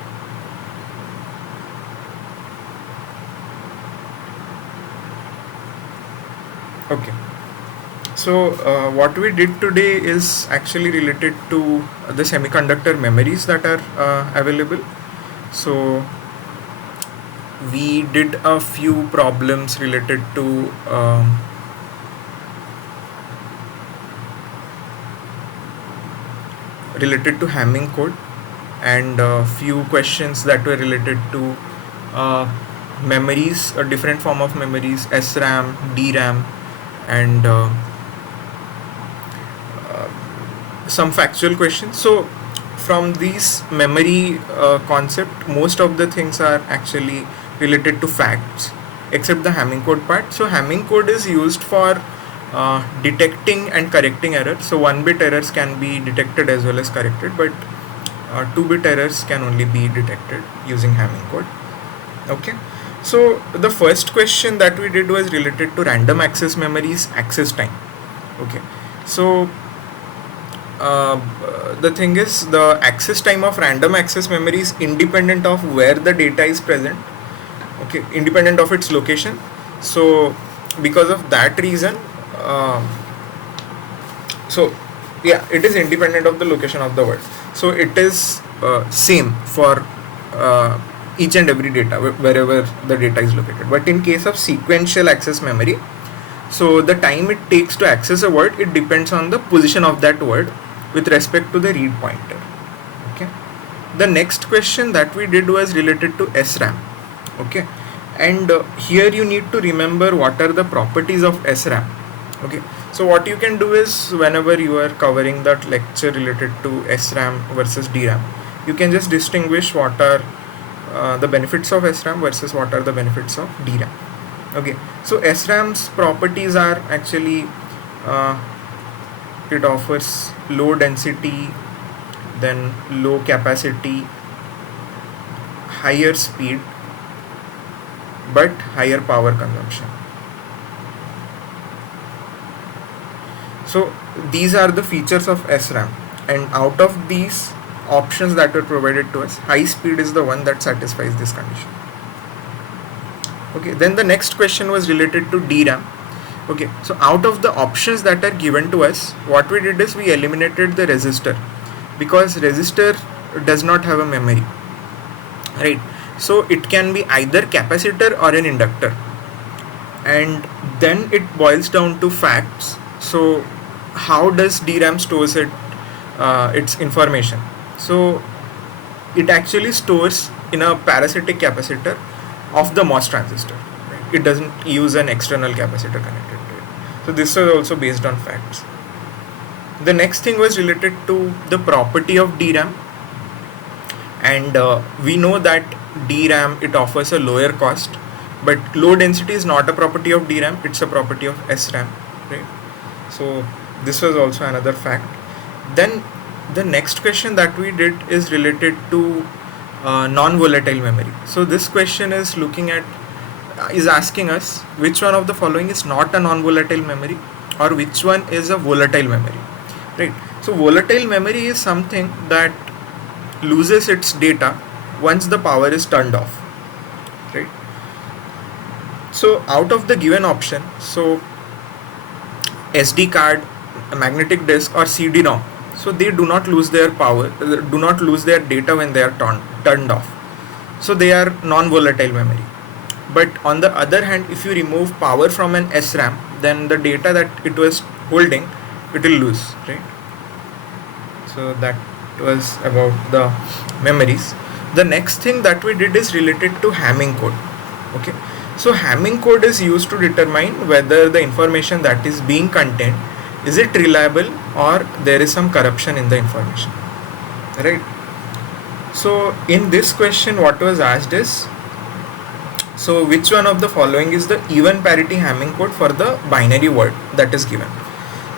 Okay. So what we did today is actually related to the semiconductor memories that are available. So we did a few problems related to Hamming code, and a few questions that were related to memories, a different form of memories, SRAM, DRAM, and some factual questions. So from these memory concept, most of the things are actually related to facts, except the Hamming code part. So Hamming code is used for detecting and correcting errors. So 1-bit errors can be detected as well as corrected, but 2-bit errors can only be detected using Hamming code. Okay. So the first question that we did was related to random access memories access time. Okay. So the thing is, the access time of random access memory is independent of where the data is present. Okay, independent of its location. So because of that reason, so yeah, it is independent of the location of the word. So it is same for each and every data wherever the data is located. But in case of sequential access memory, so the time it takes to access a word, it depends on the position of that word with respect to the read pointer. Okay. The next question that we did was related to SRAM. Okay. And here you need to remember what are the properties of SRAM. Okay. So what you can do is, whenever you are covering that lecture related to SRAM versus DRAM, you can just distinguish what are the benefits of SRAM versus what are the benefits of DRAM. Okay, so SRAM's properties are actually it offers low density, then low capacity, higher speed, but higher power consumption. So these are the features of SRAM, and out of these options that were provided to us, high speed is the one that satisfies this condition. Okay, then the next question was related to DRAM. Okay, so out of the options that are given to us, what we did is we eliminated the resistor, because resistor does not have a memory, right? So it can be either capacitor or an inductor, and then it boils down to facts. So how does DRAM stores its information? So it actually stores in a parasitic capacitor of the MOS transistor. Right? It doesn't use an external capacitor connected to it. So this was also based on facts. The next thing was related to the property of DRAM, and we know that DRAM, it offers a lower cost, but low density is not a property of DRAM, it's a property of SRAM, right? So this was also another fact. Then the next question that we did is related to non-volatile memory. So this question is asking us which one of the following is not a non-volatile memory, or which one is a volatile memory, right? So volatile memory is something that loses its data once the power is turned off, right? So out of the given option, so SD card, a magnetic disk, or CD-ROM, so they do not lose their power, do not lose their data when they are turned off. So they are non-volatile memory. But on the other hand, if you remove power from an SRAM, then the data that it was holding, it will lose, right? So that was about the memories. The next thing that we did is related to Hamming code. Okay, so Hamming code is used to determine whether the information that is being contained, is it reliable or there is some corruption in the information, right? So in this question what was asked is, so which one of the following is the even parity Hamming code for the binary word that is given?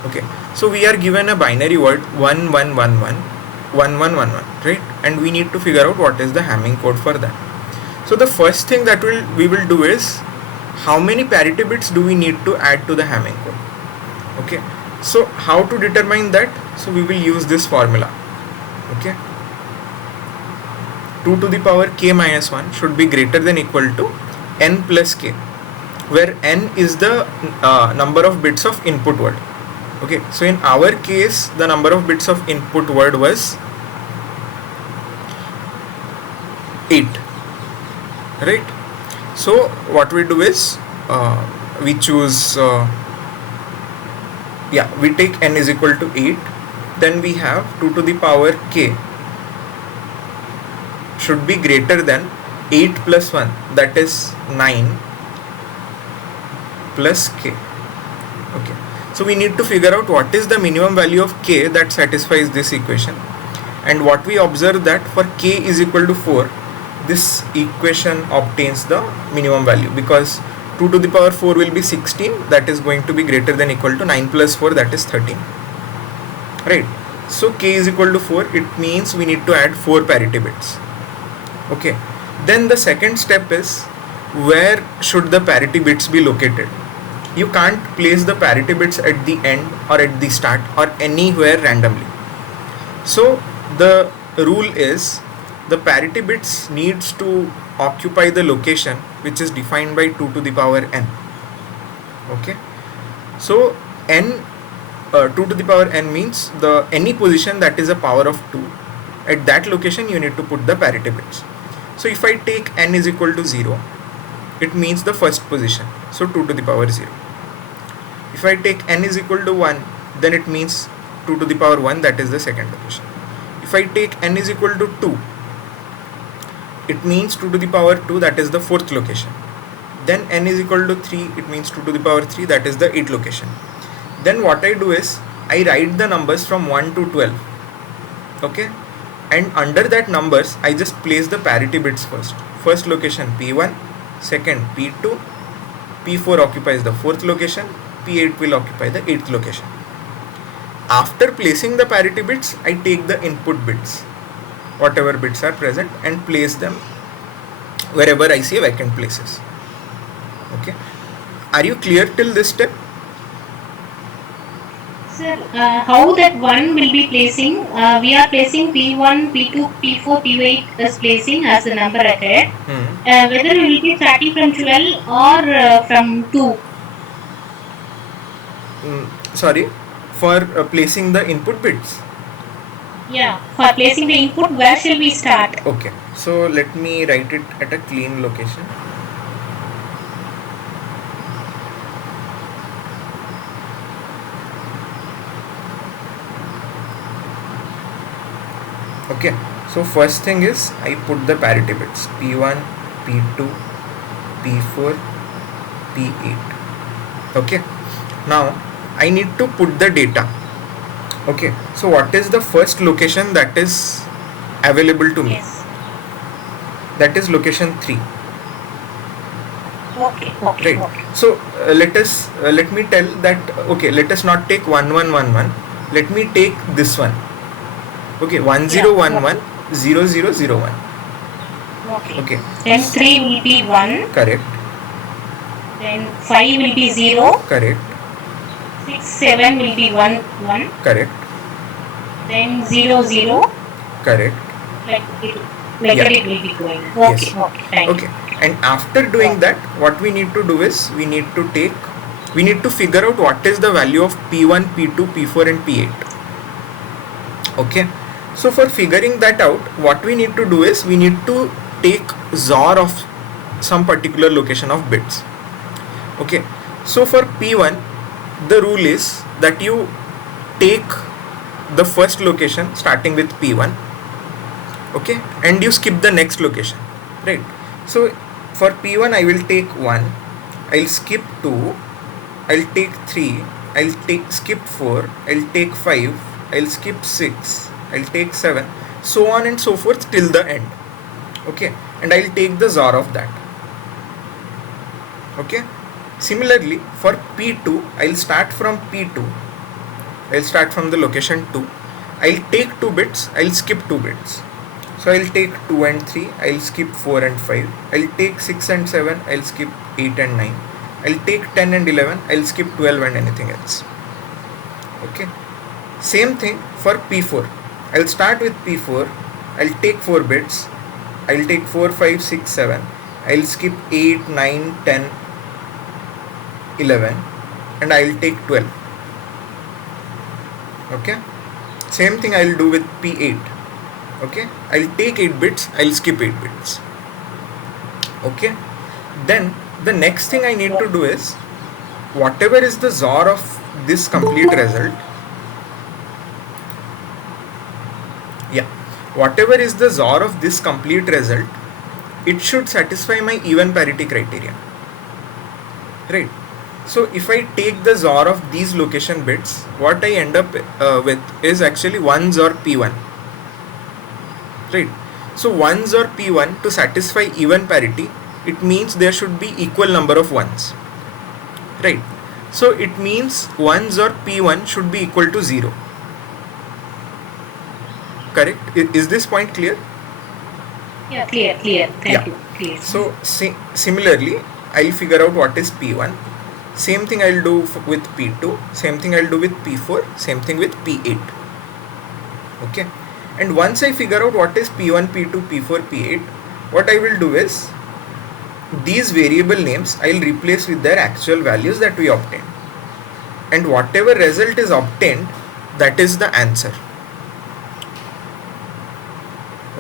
Okay, so we are given a binary word 1111 right, and we need to figure out what is the Hamming code for that. So the first thing that we will do is, how many parity bits do we need to add to the Hamming code? Okay, so how to determine that? So we will use this formula. Okay, 2 to the power k minus 1 should be greater than equal to n plus k, where n is the number of bits of input word. Okay, so in our case the number of bits of input word was 8, right? So what we do is, we choose we take n is equal to 8, then we have 2 to the power k should be greater than 8 plus 1, that is 9 plus k. Okay, so we need to figure out what is the minimum value of k that satisfies this equation, and what we observe that for k is equal to 4, this equation obtains the minimum value, because 2 to the power 4 will be 16, that is going to be greater than equal to 9 plus 4, that is 13, right? So k is equal to 4, it means we need to add 4 parity bits. Okay, then the second step is, where should the parity bits be located? You can't place the parity bits at the end or at the start or anywhere randomly. So the rule is, the parity bits needs to occupy the location which is defined by 2 to the power n. Okay, so n 2 to the power n means the any position that is a power of 2, at that location you need to put the parity bits. So if I take n is equal to 0, it means the first position, so 2 to the power 0. If I take n is equal to 1, then it means 2 to the power 1, that is the second location. If I take n is equal to 2, it means 2 to the power 2, that is the fourth location. Then n is equal to 3, it means 2 to the power 3, that is the 8th location. Then what I do is, I write the numbers from 1 to 12. Okay, and under that numbers I just place the parity bits first. First location P1, second P2, P4 occupies the fourth location, P8 will occupy the 8th location. After placing the parity bits, I take the input bits, whatever bits are present, and place them wherever I see vacant places. Okay, are you clear till this step? Sir, how that one will be placing? We are placing P1, P2, P4, P8 as placing as the number ahead. Whether it will be starting from 12 or from 2. Sorry, for placing the input bits? Yeah, for placing the input, where shall we start? Okay, so let me write it at a clean location. Okay, so first thing is, I put the parity bits P1, P2, P4, P8. Okay, now I need to put the data. Okay, so what is the first location that is available to me? Yes. That is location 3. Okay. Right. Okay. So let me tell that, okay, let us not take 1111, let me take this one. Okay, 1011 0001. Okay. Then 3 will be 1. Correct. Then 5 will be 0. Correct. 6, 7 will be 1. Correct. Then 0, 0. Correct. Like Yeah. that it will be going. Yes. Okay. Thank you. Okay. And after doing that, what we need to do is, we need to figure out what is the value of P1, P2, P4 and P8. Okay. So for figuring that out, what we need to do is, we need to take XOR of some particular location of bits. Okay. So for P1, the rule is that you take the first location starting with P1, okay, and you skip the next location, right? So for P1 I will take 1, I'll skip 2, I'll take 3, I'll skip 4, I'll take 5, I'll skip 6, I'll take 7, so on and so forth till the end, okay, and I'll take the XOR of that, okay. Similarly for P2 I'll start from P2, I'll start from the location 2, I'll take 2 bits, I'll skip 2 bits. So I'll take 2 and 3, I'll skip 4 and 5, I'll take 6 and 7, I'll skip 8 and 9, I'll take 10 and 11, I'll skip 12 and anything else. Okay. Same thing for P4. I'll start with P4, I'll take 4 bits, I'll take 4, 5, 6, 7, I'll skip 8, 9, 10, 11 and I'll take 12. Okay. Same thing I'll do with P8. Okay, I'll take 8 bits, I'll skip 8 bits. Okay, then the next thing I need to do is whatever is the XOR of this complete result, whatever is the XOR of this complete result, it should satisfy my even parity criteria, right? So if I take the XOR of these location bits, what I end up with is actually 1 XOR P1. Right. So 1 XOR P1 to satisfy even parity, it means there should be equal number of 1s. Right. So it means 1 XOR P1 should be equal to 0. Correct? Is this point clear? Yeah, clear. Thank you. Clear. So similarly, I'll figure out what is P1. Same thing I'll do with P2. Same thing I'll do with P4. Same thing with P8. Okay. And once I figure out what is P1, P2, P4, P8, what I will do is these variable names I'll replace with their actual values that we obtained. And whatever result is obtained, that is the answer.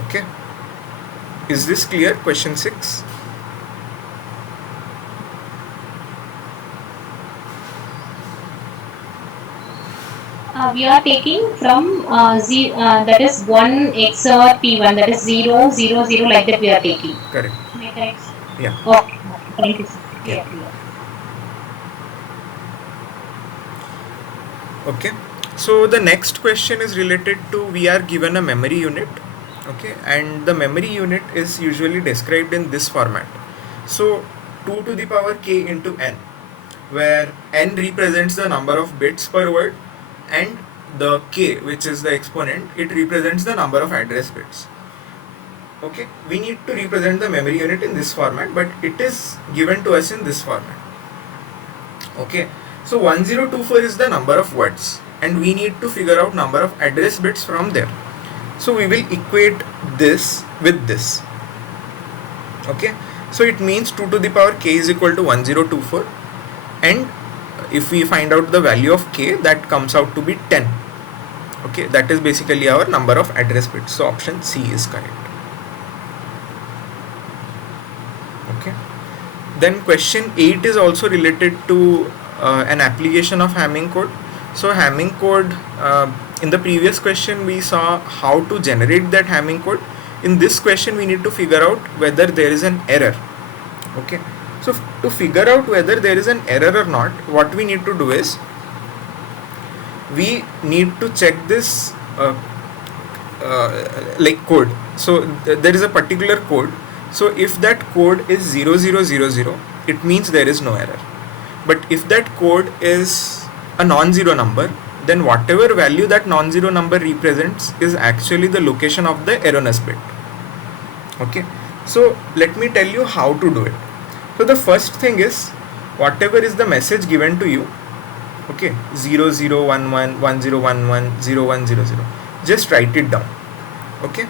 Okay. Is this clear? Question 6. We are taking from that is 1 XOR P1, that is 0, 0, 0, like that we are taking. Correct. Correct? Yeah. Okay. Thank you, sir. Yeah. Clear. Okay. So the next question is related to, we are given a memory unit. Okay. And the memory unit is usually described in this format. So 2 to the power k into n, where n represents the number of bits per word, and the k, which is the exponent, it represents the number of address bits. Okay, we need to represent the memory unit in this format, but it is given to us in this format. Okay, so 1024 is the number of words, and we need to figure out number of address bits from there. So we will equate this with this. Okay, so it means 2 to the power k is equal to 1024, and if we find out the value of k, that comes out to be 10. Okay, that is basically our number of address bits. So option C is correct. Okay. Then question 8 is also related to an application of Hamming code. So Hamming code, in the previous question we saw how to generate that Hamming code. In this question we need to figure out whether there is an error. Okay. So to figure out whether there is an error or not, what we need to do is we need to check this like code. So there is a particular code. So if that code is 0000, it means there is no error. But if that code is a non-zero number, then whatever value that non-zero number represents is actually the location of the erroneous bit. Okay. So let me tell you how to do it. So the first thing is, whatever is the message given to you, okay, 0011, 1011, 0100, just write it down. Okay.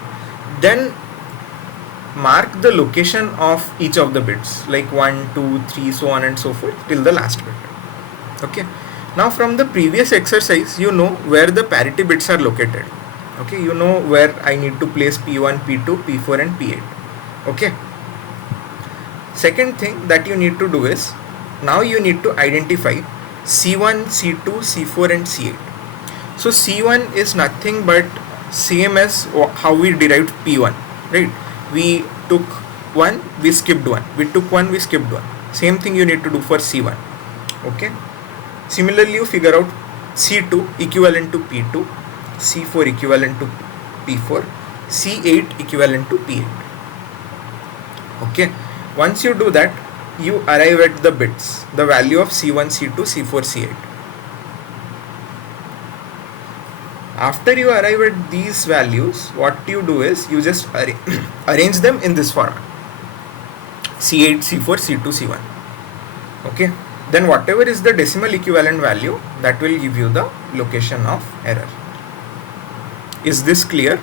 Then mark the location of each of the bits, like 1, 2, 3, so on and so forth till the last bit. Okay. Now from the previous exercise, you know where the parity bits are located. Okay. You know where I need to place P1, P2, P4 and P8. Okay. Second thing that you need to do is, now you need to identify C1, C2, C4 and C8. So C1 is nothing but same as how we derived P1, right? We took 1, we skipped 1, we took 1, we skipped 1. Same thing you need to do for C1. Okay. Similarly, you figure out C2 equivalent to P2, C4 equivalent to P4, C8 equivalent to P8. Okay. Once you do that, you arrive at the bits, the value of C1, C2, C4, C8. After you arrive at these values, what you do is you just arrange them in this format: C8, C4, C2, C1. Okay. Then whatever is the decimal equivalent value, that will give you the location of error. Is this clear?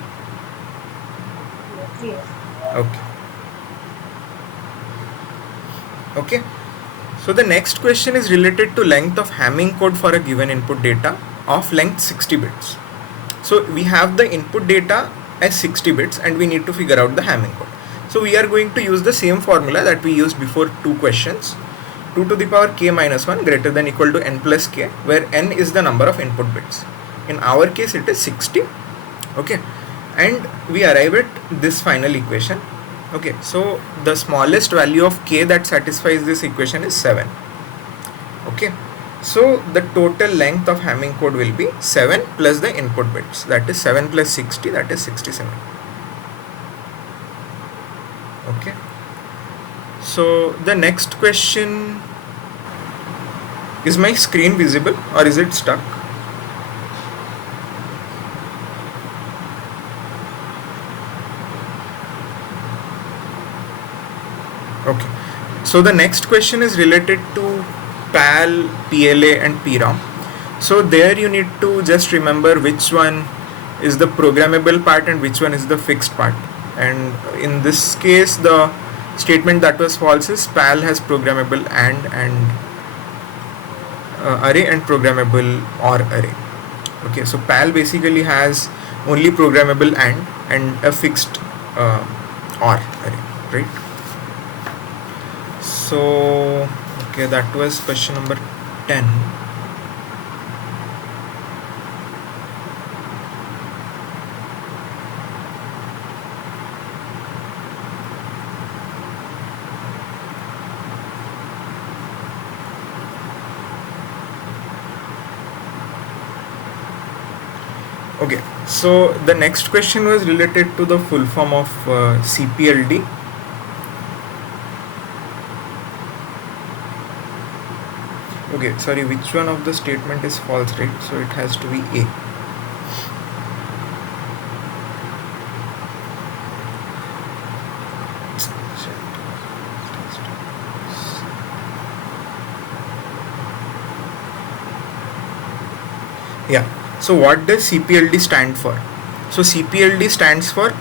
Yes. Okay. Okay. So the next question is related to length of Hamming code for a given input data of length 60 bits. So we have the input data as 60 bits and we need to figure out the Hamming code. So we are going to use the same formula that we used before two questions. 2 to the power k minus 1 greater than equal to n plus k, where n is the number of input bits. In our case it is 60. Okay. And we arrive at this final equation. Okay. So the smallest value of k that satisfies this equation is 7. Okay. So the total length of Hamming code will be 7 plus the input bits, that is 7 plus 60, that is 67. Okay. So the next question, is my screen visible or is it stuck? Okay. So the next question is related to PAL, PLA and PROM. So there you need to just remember which one is the programmable part and which one is the fixed part. And in this case, the statement that was false is PAL has programmable AND array and programmable OR array. Okay, so PAL basically has only programmable and a fixed OR array, right? So okay, that was question number 10. Okay, so the next question was related to the full form of CPLD. Okay, sorry, which one of the statement is false, right? So it has to be A. Yeah. So what does CPLD stand for? So CPLD stands for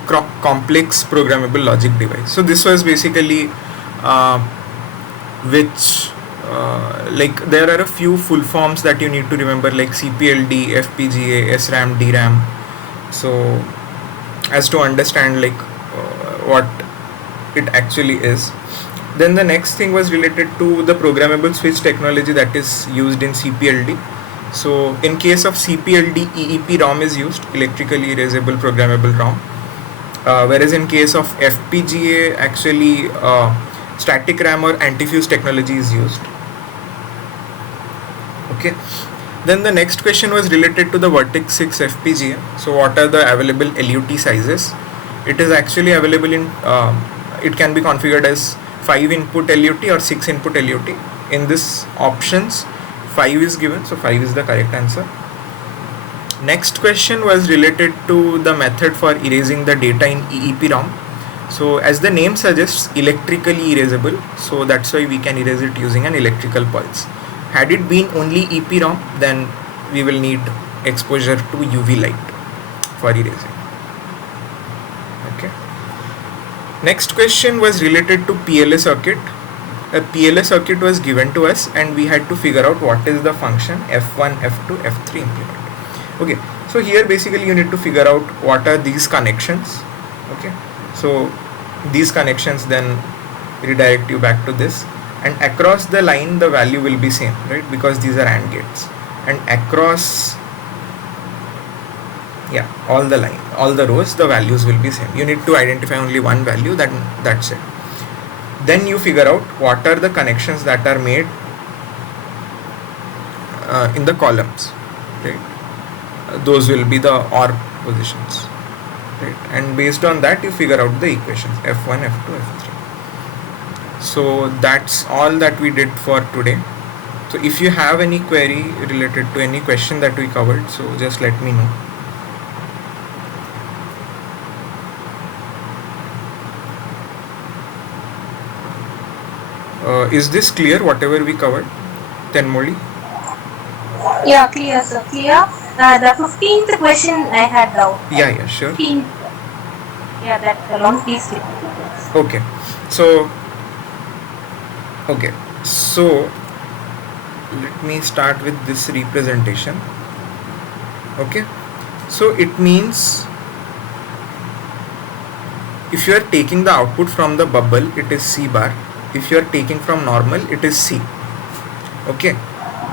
complex programmable logic device. So this was basically like there are a few full forms that you need to remember, like CPLD, FPGA, SRAM, DRAM. So as to understand like what it actually is. Then the next thing was related to the programmable switch technology that is used in CPLD. So in case of CPLD, EEPROM is used, electrically erasable programmable ROM, whereas in case of FPGA, actually static RAM or anti-fuse technology is used. Okay. Then the next question was related to the Vertex 6 FPGA. So what are the available LUT sizes? It is actually available in, it can be configured as 5 input LUT or 6 input LUT. In this options, 5 is given, so 5 is the correct answer. Next question was related to the method for erasing the data in EEPROM. So as the name suggests, electrically erasable, so that's why we can erase it using an electrical pulse. Had it been only EEPROM, then we will need exposure to UV light for erasing. Okay. Next question was related to PLA circuit. A PLA circuit was given to us and we had to figure out what is the function F1, F2, F3 implement. Okay, so here basically you need to figure out what are these connections. Okay, so these connections then redirect you back to this, and across the line the value will be same, right, because these are AND gates, and across Yeah, all the rows, the values will be same. You need to identify only one value, that's it. Then you figure out what are the connections that are made in the columns, right? Those will be the OR positions, right? And based on that you figure out the equations F1, F2, F3. So that's all that we did for today. So if you have any query related to any question that we covered, so just let me know. Is this clear, whatever we covered? Tenmoli? Yeah, clear, sir. Clear. The 15th question I had doubt. Yeah, sure. 15th. Yeah, that alone, please repeat it. Okay. So let me start with this representation. Okay. So it means if you are taking the output from the bubble, it is C bar. If you are taking from normal, it is C. Okay.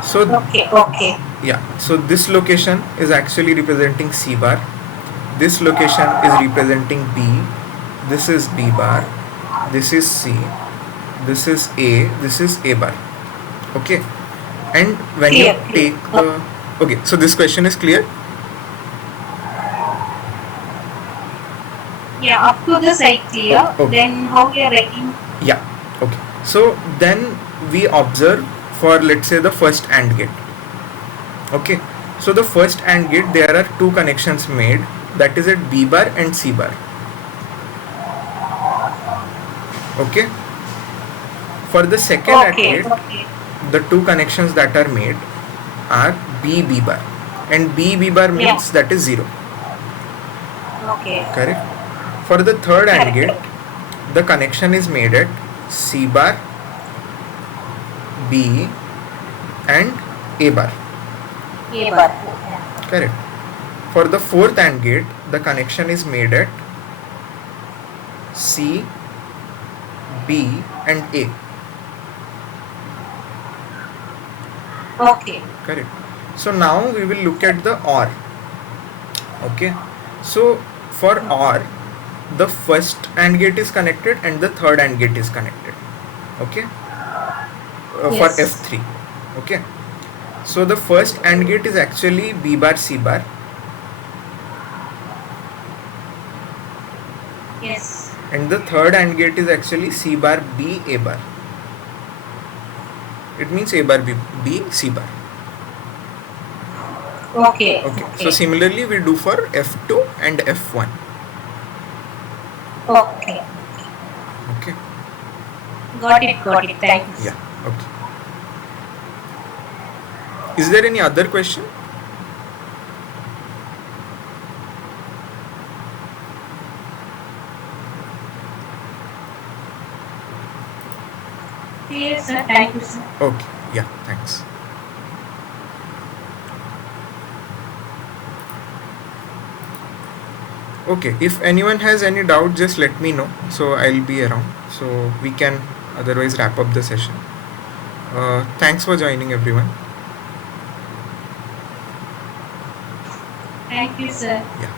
So Okay. yeah, so this location is actually representing C bar. This location is representing B. This is B bar. This is C. This is A. This is A bar. Okay. And when Clear, you clear. take the... Okay, so this question is clear? Yeah, up to the side clear. Okay. Then how we are writing? Yeah. Okay. So then we observe for, let's say, the first AND gate. Okay. So the first AND gate, there are two connections made, that is at B bar and C bar. Okay. For the second AND gate, the two connections that are made are B bar, and B bar means that is 0. Okay. Correct. For the third AND gate, the connection is made at C bar, B and A bar. A bar. Correct. For the fourth AND gate, the connection is made at C, B and A. Okay. Correct. So now we will look at the OR. Okay. So for OR, the first AND gate is connected and the third AND gate is connected. Okay. For F3. Okay. So the first AND gate is actually B bar C bar. Yes. And the third AND gate is actually C bar B A bar. It means A bar B C bar. Okay. So similarly we do for F2 and F1. Okay. Okay. Got it. Thanks. Yeah. Okay. Is there any other question? Yes, sir. Thank you, sir. Okay. Yeah. Thanks. Okay. If anyone has any doubt, just let me know. So I'll be around. So we can otherwise wrap up the session. Thanks for joining, everyone. Thank you, sir. Yeah.